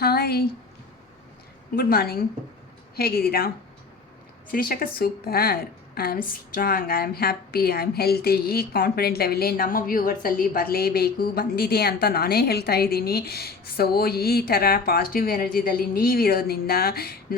Hi, good morning. ಹೇಗಿದ್ದೀರಾ? ಶಿರೀಷಕ super. I am strong, I am happy, I am healthy. ಈ confident ಲೆವೆಲ್ಲೇ ನಮ್ಮ ವ್ಯೂವರ್ಸಲ್ಲಿ ಬರಲೇಬೇಕು, ಬಂದಿದೆ ಅಂತ ನಾನೇ ಹೇಳ್ತಾ ಇದ್ದೀನಿ. ಸೊ ಈ ಥರ ಪಾಸಿಟಿವ್ ಎನರ್ಜಿದಲ್ಲಿ ನೀವಿರೋದ್ರಿಂದ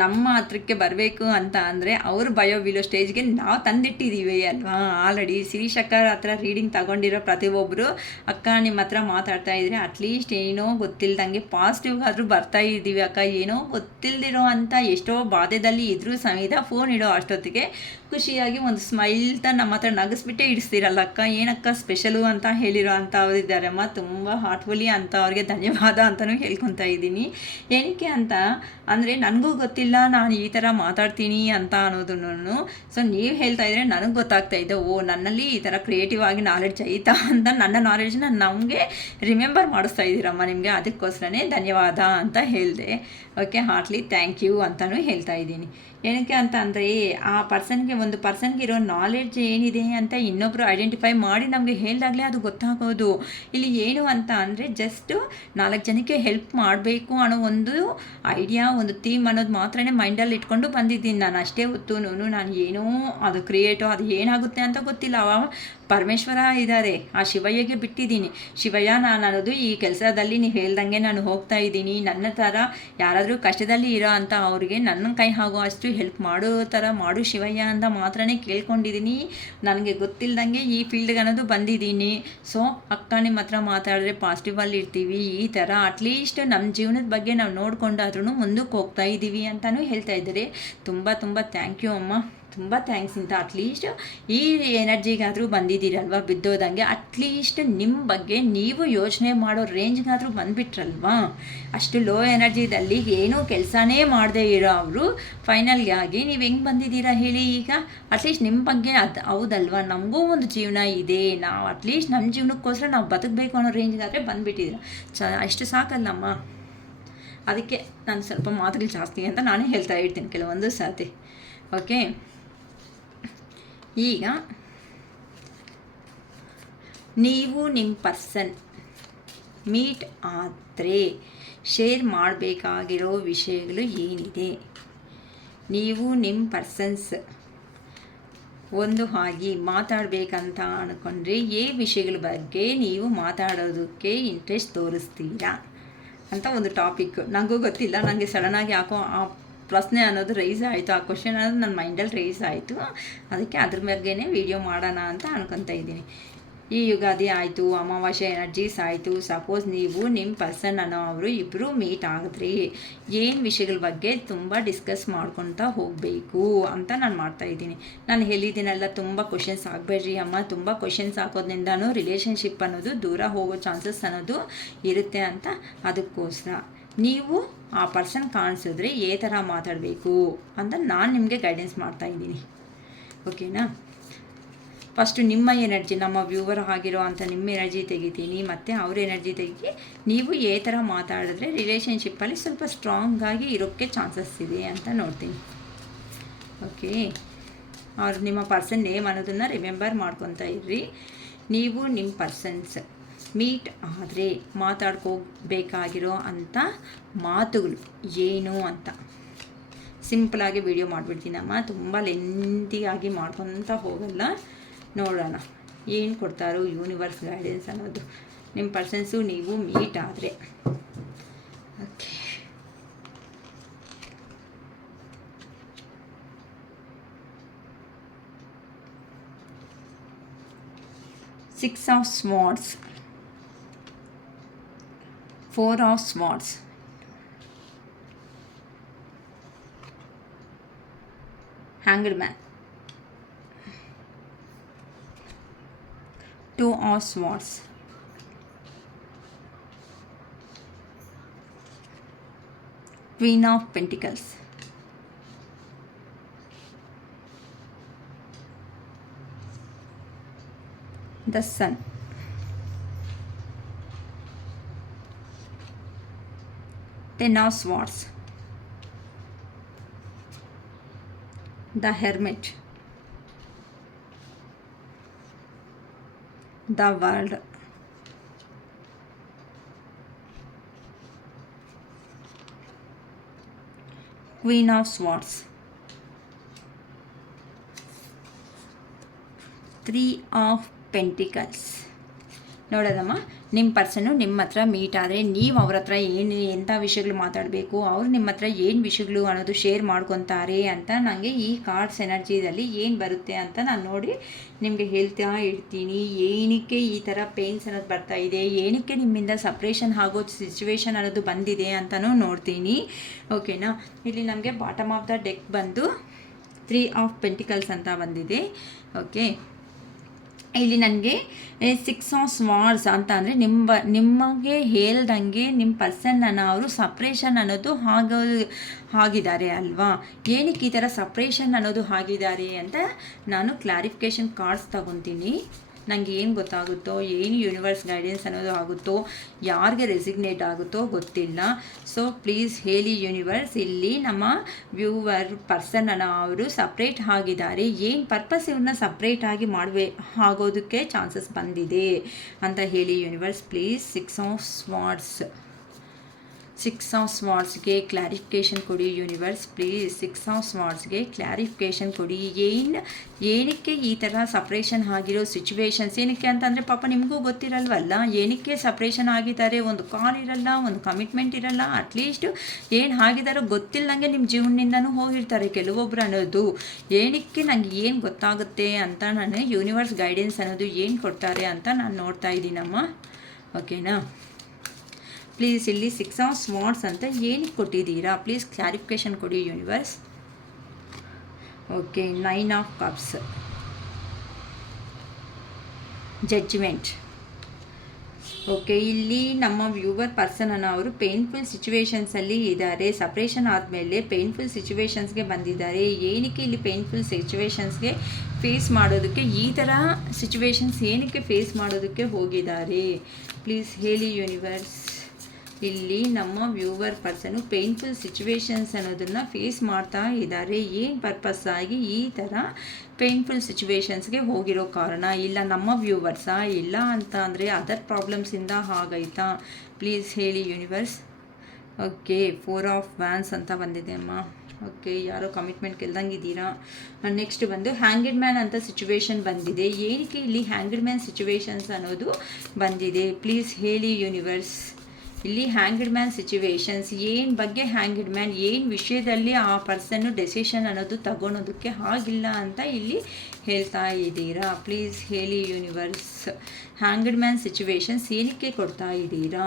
ನಮ್ಮ ಹತ್ರಕ್ಕೆ ಬರಬೇಕು ಅಂತ ಅಂದರೆ ಅವರು ಭಯ ಬೀಳೋ ಸ್ಟೇಜ್ಗೆ ನಾವು ತಂದಿಟ್ಟಿದ್ದೀವಿ ಅಲ್ವಾ. ಆಲ್ರೆಡಿ ಶಿರೀಷಕ್ಕ ಹತ್ರ ರೀಡಿಂಗ್ ತಗೊಂಡಿರೋ ಪ್ರತಿಯೊಬ್ಬರು ಅಕ್ಕ ನಿಮ್ಮ ಹತ್ರ ಮಾತಾಡ್ತಾ ಇದ್ರೆ ಅಟ್ಲೀಸ್ಟ್ ಏನೋ ಗೊತ್ತಿಲ್ದಂಗೆ ಪಾಸಿಟಿವ್ಗಾದರೂ ಬರ್ತಾ ಇದ್ದೀವಿ ಅಕ್ಕ. ಏನೋ ಗೊತ್ತಿಲ್ಲದಿರೋ ಅಂತ ಎಷ್ಟೋ ಬಾಧೆದಲ್ಲಿ ಇದ್ರೂ ಸಮೇತ ಫೋನ್ ಇಡೋ ಅಷ್ಟೊತ್ತಿಗೆ ಖುಷಿಯಾಗಿ ಒಂದು ಸ್ಮೈಲ್ ನಮ್ಮ ಹತ್ರ ನಗಿಸ್ಬಿಟ್ಟೇ ಇಡಿಸ್ತೀರಲ್ಲ ಅಕ್ಕ, ಏನಕ್ಕ ಸ್ಪೆಷಲು ಅಂತ ಹೇಳಿರೋ ಅಂತ ಅವರಿದ್ದಾರಮ್ಮ. ತುಂಬ ಹಾರ್ಟ್ಫುಲಿ ಅಂತ ಅವ್ರಿಗೆ ಧನ್ಯವಾದ ಅಂತಲೂ ಹೇಳ್ಕೊತಾ ಇದ್ದೀನಿ. ಏನಕ್ಕೆ ಅಂತ ಅಂದರೆ ನನಗೂ ಗೊತ್ತಿಲ್ಲ ನಾನು ಈ ಥರ ಮಾತಾಡ್ತೀನಿ ಅಂತ ಅನ್ನೋದನ್ನು. ಸೊ ನೀವು ಹೇಳ್ತಾ ಇದ್ರೆ ನನಗೆ ಗೊತ್ತಾಗ್ತಾ ಇದೆ, ಓ ನನ್ನಲ್ಲಿ ಈ ಥರ ಕ್ರಿಯೇಟಿವ್ ಆಗಿ ನಾಲೆಡ್ಜ್ ಐತಾ ಅಂತ ನನ್ನ ನಾಲೆಡ್ಜ್ನ ನಮಗೆ ರಿಮೆಂಬರ್ ಮಾಡಿಸ್ತಾ ಇದ್ದೀರಮ್ಮ. ನಿಮಗೆ ಅದಕ್ಕೋಸ್ಕರನೇ ಧನ್ಯವಾದ ಅಂತ ಹೇಳಿದೆ. ಓಕೆ, ಹಾರ್ಟ್ಲಿ ಥ್ಯಾಂಕ್ ಯು ಅಂತಲೂ ಹೇಳ್ತಾ ಇದ್ದೀನಿ. ಏನಕ್ಕೆ ಅಂತ ಅಂದರೆ ಆ ಒಂದು ಪರ್ಸನ್ಗೆ ಇರೋ ನಾಲೆಡ್ಜ್ ಏನಿದೆ ಅಂತ ಇನ್ನೊಬ್ಬರು ಐಡೆಂಟಿಫೈ ಮಾಡಿ ನಮಗೆ ಹೇಳಿದಾಗಲೇ ಅದು ಗೊತ್ತಾಗೋದು. ಇಲ್ಲಿ ಏನು ಅಂತ ಅಂದರೆ ಜಸ್ಟು 4 ಜನಕ್ಕೆ ಹೆಲ್ಪ್ ಮಾಡಬೇಕು ಅನ್ನೋ ಒಂದು ಐಡಿಯಾ, ಒಂದು ಥೀಮ್ ಅನ್ನೋದು ಮಾತ್ರನೇ ಮೈಂಡಲ್ಲಿ ಇಟ್ಕೊಂಡು ಬಂದಿದ್ದೀನಿ ನಾನು. ಅಷ್ಟೇ ಹೊತ್ತು ನಾನು ಏನೋ ಅದು ಕ್ರಿಯೇಟೋ ಅದು ಏನಾಗುತ್ತೆ ಅಂತ ಗೊತ್ತಿಲ್ಲ. ಪರಮೇಶ್ವರ ಇದ್ದಾರೆ, ಆ ಶಿವಯ್ಯಗೆ ಬಿಟ್ಟಿದ್ದೀನಿ. ಶಿವಯ್ಯ, ನಾನು ಅನ್ನೋದು ಈ ಕೆಲಸದಲ್ಲಿ ನೀವು ಹೇಳ್ದಂಗೆ ನಾನು ಹೋಗ್ತಾ ಇದ್ದೀನಿ. ನನ್ನ ಥರ ಯಾರಾದರೂ ಕಷ್ಟದಲ್ಲಿ ಇರೋ ಅಂತ ಅವ್ರಿಗೆ ನನ್ನ ಕೈ ಆಗೋ ಅಷ್ಟು ಹೆಲ್ಪ್ ಮಾಡೋ ಥರ ಮಾಡು ಶಿವಯ್ಯ ಅಂತ ಮಾತ್ರನೇ ಕೇಳ್ಕೊಂಡಿದ್ದೀನಿ. ನನಗೆ ಗೊತ್ತಿಲ್ಲದಂಗೆ ಈ ಫೀಲ್ಡ್ಗೆ ಅನ್ನೋದು ಬಂದಿದ್ದೀನಿ. ಸೊ ಅಕ್ಕ ನಿಮ್ಮ ಹತ್ರ ಮಾತಾಡಿದ್ರೆ ಪಾಸಿಟಿವಲ್ಲಿ ಇರ್ತೀವಿ, ಈ ಥರ ಅಟ್ಲೀಸ್ಟ್ ನಮ್ಮ ಜೀವನದ ಬಗ್ಗೆ ನಾವು ನೋಡ್ಕೊಂಡಾದ್ರೂ ಮುಂದಕ್ಕೆ ಹೋಗ್ತಾ ಇದ್ದೀವಿ ಅಂತಲೂ ಹೇಳ್ತಾ ಇದ್ದಾರೆ. ತುಂಬ ತುಂಬ ಥ್ಯಾಂಕ್ ಯು ಅಮ್ಮ, ತುಂಬ ಥ್ಯಾಂಕ್ಸ್ ಅಂತ. ಅಟ್ಲೀಸ್ಟ್ ಈ ಎನರ್ಜಿಗಾದರೂ ಬಂದಿದ್ದೀರಲ್ವ, ಬಿದ್ದೋದಂಗೆ ಅಟ್ಲೀಸ್ಟ್ ನಿಮ್ಮ ಬಗ್ಗೆ ನೀವು ಯೋಚನೆ ಮಾಡೋ ರೇಂಜ್ಗಾದರೂ ಬಂದುಬಿಟ್ರಲ್ವಾ. ಅಷ್ಟು ಲೋ ಎನರ್ಜಿದಲ್ಲಿ ಏನೂ ಕೆಲಸನೇ ಮಾಡದೇ ಇರೋ ಅವರು ಫೈನಲ್ಗೆ ಆಗಿ ನೀವು ಹೆಂಗೆ ಬಂದಿದ್ದೀರಾ ಹೇಳಿ. ಈಗ ಅಟ್ಲೀಸ್ಟ್ ನಿಮ್ಮ ಬಗ್ಗೆ ಅದು ಹೌದಲ್ವ, ನಮಗೂ ಒಂದು ಜೀವನ ಇದೆ, ನಾವು ಅಟ್ಲೀಸ್ಟ್ ನಮ್ಮ ಜೀವನಕ್ಕೋಸ್ಕರ ನಾವು ಬದುಕಬೇಕು ಅನ್ನೋ ರೇಂಜ್ಗಾದರೆ ಬಂದುಬಿಟ್ಟಿದ್ದೀರ. ಅಷ್ಟು ಸಾಕಲ್ಲಮ್ಮ. ಅದಕ್ಕೆ ನಾನು ಸ್ವಲ್ಪ ಮಾತುಗಳು ಜಾಸ್ತಿ ಅಂತ ನಾನೇ ಹೇಳ್ತಾ ಇರ್ತೀನಿ ಕೆಲವೊಂದು ಸಾತಿ. ಓಕೆ, ಈಗ ನೀವು ನಿಮ್ಮ ಪರ್ಸನ್ ಮೀಟ್ ಆದರೆ ಶೇರ್ ಮಾಡಬೇಕಾಗಿರೋ ವಿಷಯಗಳು ಏನಿದೆ, ನೀವು ನಿಮ್ಮ ಪರ್ಸನ್ಸ್ ಒಂದು ಆಗಿ ಮಾತಾಡಬೇಕಂತ ಅಂದ್ಕೊಂಡ್ರೆ ಈ ವಿಷಯಗಳ ಬಗ್ಗೆ ನೀವು ಮಾತಾಡೋದಕ್ಕೆ ಇಂಟ್ರೆಸ್ಟ್ ತೋರಿಸ್ತೀರಾ ಅಂತ ಒಂದು ಟಾಪಿಕ್. ನನಗೂ ಗೊತ್ತಿಲ್ಲ, ನನಗೆ ಸಡನ್ನಾಗಿ ಯಾಕೋ ಆ ಪ್ರಶ್ನೆ ಅನ್ನೋದು ರೈಸ್ ಆಯಿತು, ಆ ಕ್ವಶನ್ ಅನ್ನೋದು ನನ್ನ ಮೈಂಡಲ್ಲಿ ರೈಸ್ ಆಯಿತು. ಅದಕ್ಕೆ ಅದ್ರ ಬಗ್ಗೆನೇ ವಿಡಿಯೋ ಮಾಡೋಣ ಅಂತ ಅನ್ಕೊತಾ ಇದ್ದೀನಿ. ಈ ಯುಗಾದಿ ಆಯಿತು, ಅಮಾವಾಸ್ಯೆ ಎನರ್ಜೀಸ್ ಆಯಿತು. ಸಪೋಸ್ ನೀವು ನಿಮ್ಮ ಪರ್ಸನ್ ಅನ್ನೋ ಅವರು ಇಬ್ಬರು ಮೀಟ್ ಆಗಿದ್ರಿ, ಏನು ವಿಷಯಗಳ ಬಗ್ಗೆ ತುಂಬ ಡಿಸ್ಕಸ್ ಮಾಡ್ಕೊತಾ ಹೋಗಬೇಕು ಅಂತ ನಾನು ಮಾಡ್ತಾಯಿದ್ದೀನಿ. ನಾನು ಹೇಳಿದ್ದೀನಲ್ಲ, ತುಂಬ ಕ್ವಶನ್ಸ್ ಆಗಬೇಡ್ರಿ ಅಮ್ಮ. ತುಂಬ ಕ್ವಶನ್ಸ್ ಹಾಕೋದ್ರಿಂದನೂ ರಿಲೇಷನ್ಶಿಪ್ ಅನ್ನೋದು ದೂರ ಹೋಗೋ ಚಾನ್ಸಸ್ ಅನ್ನೋದು ಇರುತ್ತೆ ಅಂತ. ಅದಕ್ಕೋಸ್ಕರ ನೀವು ಆ ಪರ್ಸನ್ ಕಾಣಿಸಿದ್ರೆ ಏ ಥರ ಮಾತಾಡಬೇಕು ಅಂತ ನಾನು ನಿಮಗೆ ಗೈಡೆನ್ಸ್ ಮಾಡ್ತಾಯಿದ್ದೀನಿ. ಓಕೆನಾ? ಫಸ್ಟು ನಿಮ್ಮ ಎನರ್ಜಿ, ನಮ್ಮ ವ್ಯೂವರ್ ಆಗಿರೋ ಅಂತ ನಿಮ್ಮ ಎನರ್ಜಿ ತೆಗಿತೀನಿ, ಮತ್ತು ಅವ್ರ ಎನರ್ಜಿ ತೆಗಿ. ನೀವು ಏ ಥರ ಮಾತಾಡಿದ್ರೆ ರಿಲೇಷನ್ಶಿಪ್ಪಲ್ಲಿ ಸ್ವಲ್ಪ ಸ್ಟ್ರಾಂಗಾಗಿ ಇರೋಕ್ಕೆ ಚಾನ್ಸಸ್ ಇದೆ ಅಂತ ನೋಡ್ತೀನಿ. ಓಕೆ, ಅವ್ರು ನಿಮ್ಮ ಪರ್ಸನ್ ನೇಮ್ ಅನ್ನೋದನ್ನು ರಿಮೆಂಬರ್ ಮಾಡ್ಕೊತಾ ಇರ್ರಿ. ನೀವು ನಿಮ್ಮ ಪರ್ಸನ್ಸ್ ಮೀಟ್ ಆದರೆ ಮಾತಾಡ್ಕೋಬೇಕಾಗಿರೋ ಅಂಥ ಮಾತುಗಳು ಏನು ಅಂತ ಸಿಂಪಲಾಗಿ ವಿಡಿಯೋ ಮಾಡಿಬಿಡ್ತೀನಮ್ಮ. ತುಂಬ ಲೆಂತಿಯಾಗಿ ಮಾಡ್ಕೊತ ಹೋಗಲ್ಲ. ನೋಡೋಣ ಏನು ಕೊಡ್ತಾರೋ ಯೂನಿವರ್ಸ್ ಗೈಡೆನ್ಸ್ ಅನ್ನೋದು. ನಿಮ್ಮ ಪರ್ಸನ್ಸು ನೀವು ಮೀಟ್ ಆದರೆ. Okay, Six of Swords, Four of Swords, Hanged Man, Two of Swords, Queen of Pentacles, the Sun, Ten of Swords, the Hermit, the World, queen of swords, 3 of pentacles. ನೋಡೋದಮ್ಮ, ನಿಮ್ಮ ಪರ್ಸನ್ನು ನಿಮ್ಮ ಹತ್ರ meet ಆದರೆ ನೀವು ಅವ್ರ ಹತ್ರ ಎಂಥ ವಿಷಯಗಳು ಮಾತಾಡಬೇಕು, ಅವ್ರು ನಿಮ್ಮ ಹತ್ರ ಏನು ವಿಷಯಗಳು ಅನ್ನೋದು ಶೇರ್ ಮಾಡ್ಕೊತಾರೆ ಅಂತ ನನಗೆ ಈ ಕಾರ್ಡ್ಸ್ ಎನರ್ಜಿದಲ್ಲಿ ಏನು ಬರುತ್ತೆ ಅಂತ ನಾನು ನೋಡಿ ನಿಮಗೆ ಹೇಳ್ತಾ ಇರ್ತೀನಿ. ಏನಕ್ಕೆ ಈ ಥರ ಪೇನ್ಸ್ ಅನ್ನೋದು ಬರ್ತಾ ಇದೆ, ಏನಕ್ಕೆ ನಿಮ್ಮಿಂದ ಸಪ್ರೇಷನ್ ಆಗೋ ಸಿಚುವೇಶನ್ ಅನ್ನೋದು ಬಂದಿದೆ ಅಂತಲೂ ನೋಡ್ತೀನಿ. ಓಕೆನಾ. ಇಲ್ಲಿ ನಮಗೆ ಬಾಟಮ್ ಆಫ್ ದ ಡೆಕ್ ಬಂದು 3 ಆಫ್ ಪೆಂಟಿಕಲ್ಸ್ ಅಂತ ಬಂದಿದೆ. ಓಕೆ, ಇಲ್ಲಿ ನನಗೆ 6 ಆಫ್ ಸ್ವಾರ್ಡ್ಸ್ ಅಂತ ಅಂದರೆ ನಿಮಗೆ ಹೇಳ್ದಂಗೆ ನಿಮ್ಮ ಪರ್ಸನ್ನನ್ನು ಅವರು ಸಪ್ರೇಷನ್ ಅನ್ನೋದು ಆಗಿದ್ದಾರೆ ಅಲ್ವಾ. ಏನಕ್ಕೆ ಈ ಥರ ಸಪ್ರೇಷನ್ ಅನ್ನೋದು ಆಗಿದ್ದಾರೆ ಅಂತ ನಾನು ಕ್ಲಾರಿಫಿಕೇಷನ್ ಕಾರ್ಡ್ಸ್ ತಗೊತೀನಿ. ನನಗೆ ಏನು ಗೊತ್ತಾಗುತ್ತೋ, ಏನು ಯೂನಿವರ್ಸ್ ಗೈಡೆನ್ಸ್ ಅನ್ನೋದು ಆಗುತ್ತೋ, ಯಾರಿಗೆ ರೆಸಿಗ್ನೇಟ್ ಆಗುತ್ತೋ ಗೊತ್ತಿಲ್ಲ. ಸೊ ಪ್ಲೀಸ್ ಹೇಳಿ ಯೂನಿವರ್ಸ್, ಇಲ್ಲಿ ನಮ್ಮ ವ್ಯೂವರ್ ಪರ್ಸನನ್ನು ಅವರು ಸಪ್ರೇಟ್ ಆಗಿದ್ದಾರೆ, ಏನು ಪರ್ಪಸ್ ಇವ್ರನ್ನ ಸಪ್ರೇಟ್ ಆಗಿ ಆಗೋದಕ್ಕೆ ಚಾನ್ಸಸ್ ಬಂದಿದೆ ಅಂತ ಹೇಳಿ ಯೂನಿವರ್ಸ್. ಪ್ಲೀಸ್ 6 ಆಫ್ ಸ್ವಾರ್ಡ್ಸ್ಗೆ ಕ್ಲಾರಿಫಿಕೇಷನ್ ಕೊಡಿ ಯೂನಿವರ್ಸ್. ಪ್ಲೀಸ್ 6 ಆಫ್ ಸ್ವಾರ್ಡ್ಸ್ಗೆ ಕ್ಲಾರಿಫಿಕೇಷನ್ ಕೊಡಿ. ಏನಕ್ಕೆ ಈ ಥರ ಸಪ್ರೇಷನ್ ಆಗಿರೋ ಸಿಚುವೇಶನ್ಸ್, ಏನಕ್ಕೆ ಅಂತಂದರೆ ಪಾಪ ನಿಮಗೂ ಗೊತ್ತಿರಲ್ವಲ್ಲ ಏನಕ್ಕೆ ಸಪ್ರೇಷನ್ ಆಗಿದ್ದಾರೆ. ಒಂದು ಕಾಲ್ ಇರಲ್ಲ, ಒಂದು ಕಮಿಟ್ಮೆಂಟ್ ಇರಲ್ಲ, ಅಟ್ಲೀಸ್ಟ್ ಏನು ಆಗಿದಾರೋ ಗೊತ್ತಿಲ್ಲದಂಗೆ ನಿಮ್ಮ ಜೀವನದಿಂದನೂ ಹೋಗಿರ್ತಾರೆ ಕೆಲವೊಬ್ರು ಅನ್ನೋದು. ಏನಕ್ಕೆ ನನಗೆ ಏನು ಗೊತ್ತಾಗುತ್ತೆ ಅಂತ ನಾನು ಯೂನಿವರ್ಸ್ ಗೈಡೆನ್ಸ್ ಅನ್ನೋದು ಏನು ಕೊಡ್ತಾರೆ ಅಂತ ನಾನು ನೋಡ್ತಾ ಇದ್ದೀನಮ್ಮ. ಓಕೆನಾ. ಪ್ಲೀಸ್ ಇಲ್ಲಿ 6 ಆಫ್ ಸ್ವಾರ್ಡ್ಸ್ ಅಂತ ಏನಕ್ಕೆ ಕೊಟ್ಟಿದ್ದೀರಾ, ಪ್ಲೀಸ್ ಕ್ಲಾರಿಫಿಕೇಷನ್ ಕೊಡಿ universe. Okay, 9 of cups, judgement. Okay, ಇಲ್ಲಿ ನಮ್ಮ ವ್ಯೂವರ್ ಪರ್ಸನನ್ನು ಅವರು ಪೇನ್ಫುಲ್ ಸಿಚುವೇಶನ್ಸಲ್ಲಿ ಇದ್ದಾರೆ. ಸಪ್ರೇಷನ್ ಆದಮೇಲೆ ಪೇನ್ಫುಲ್ ಸಿಚುವೇಶನ್ಸ್ಗೆ ಬಂದಿದ್ದಾರೆ. ಏನಕ್ಕೆ ಇಲ್ಲಿ ಪೇನ್ಫುಲ್ ಸಿಚುವೇಶನ್ಸ್ಗೆ ಫೇಸ್ ಮಾಡೋದಕ್ಕೆ, ಈ ಥರ ಸಿಚುವೇಶನ್ಸ್ ಏನಕ್ಕೆ ಫೇಸ್ ಮಾಡೋದಕ್ಕೆ ಹೋಗಿದ್ದಾರೆ, ಪ್ಲೀಸ್ ಹೇಳಿ ಯೂನಿವರ್ಸ್. ಇಲ್ಲಿ ನಮ್ಮ ವ್ಯೂವರ್ ಪರ್ಸನು ಪೇನ್ಫುಲ್ ಸಿಚುವೇಶನ್ಸ್ ಅನ್ನೋದನ್ನು ಫೇಸ್ ಮಾಡ್ತಾ ಇದ್ದಾರೆ. ಏನು ಪರ್ಪಸ್ ಆಗಿ ಈ ಥರ ಪೇನ್ಫುಲ್ ಸಿಚುವೇಶನ್ಸ್ಗೆ ಹೋಗಿರೋ ಕಾರಣ, ಇಲ್ಲ ನಮ್ಮ ವ್ಯೂವರ್ಸಾ, ಇಲ್ಲ ಅಂತ ಅಂದರೆ ಅದರ್ ಪ್ರಾಬ್ಲಮ್ಸಿಂದ ಆಗೈತಾ, ಪ್ಲೀಸ್ ಹೇಳಿ ಯೂನಿವರ್ಸ್. ಓಕೆ, 4 ಆಫ್ ವ್ಯಾನ್ಸ್ ಅಂತ ಬಂದಿದೆ ಅಮ್ಮ. ಓಕೆ, ಯಾರೋ ಕಮಿಟ್ಮೆಂಟ್ ಕೆಲ್ದಂಗಿದ್ದೀರಾ. ನೆಕ್ಸ್ಟ್ ಬಂದು ಹ್ಯಾಂಗ್ಡ್ ಮ್ಯಾನ್ ಅಂತ ಸಿಚುವೇಶನ್ ಬಂದಿದೆ. ಏನಕ್ಕೆ ಇಲ್ಲಿ ಹ್ಯಾಂಗ್ಡ್ ಮ್ಯಾನ್ ಸಿಚುವೇಶನ್ಸ್ ಅನ್ನೋದು ಬಂದಿದೆ, ಪ್ಲೀಸ್ ಹೇಳಿ ಯೂನಿವರ್ಸ್. ಇಲ್ಲಿ ಹ್ಯಾಂಗ್ಡ್ ಮ್ಯಾನ್ ಸಿಚುವೇಶನ್ಸ್ ಏನು ಬಗ್ಗೆ, ಹ್ಯಾಂಗ್ಡ್ ಮ್ಯಾನ್ ಏನು ವಿಷಯದಲ್ಲಿ ಆ ಪರ್ಸನ್ನು ಡೆಸಿಷನ್ ಅನ್ನೋದು ತಗೊಳೋದಕ್ಕೆ ಆಗಿಲ್ಲ ಅಂತ ಇಲ್ಲಿ ಹೇಳ್ತಾ ಇದ್ದೀರಾ, ಪ್ಲೀಸ್ ಹೇಳಿ ಯೂನಿವರ್ಸ್. ಹ್ಯಾಂಗ್ಡ್ ಮ್ಯಾನ್ ಸಿಚುವೇಶನ್ಸ್ ಏನಕ್ಕೆ ಕೊಡ್ತಾ ಇದ್ದೀರಾ,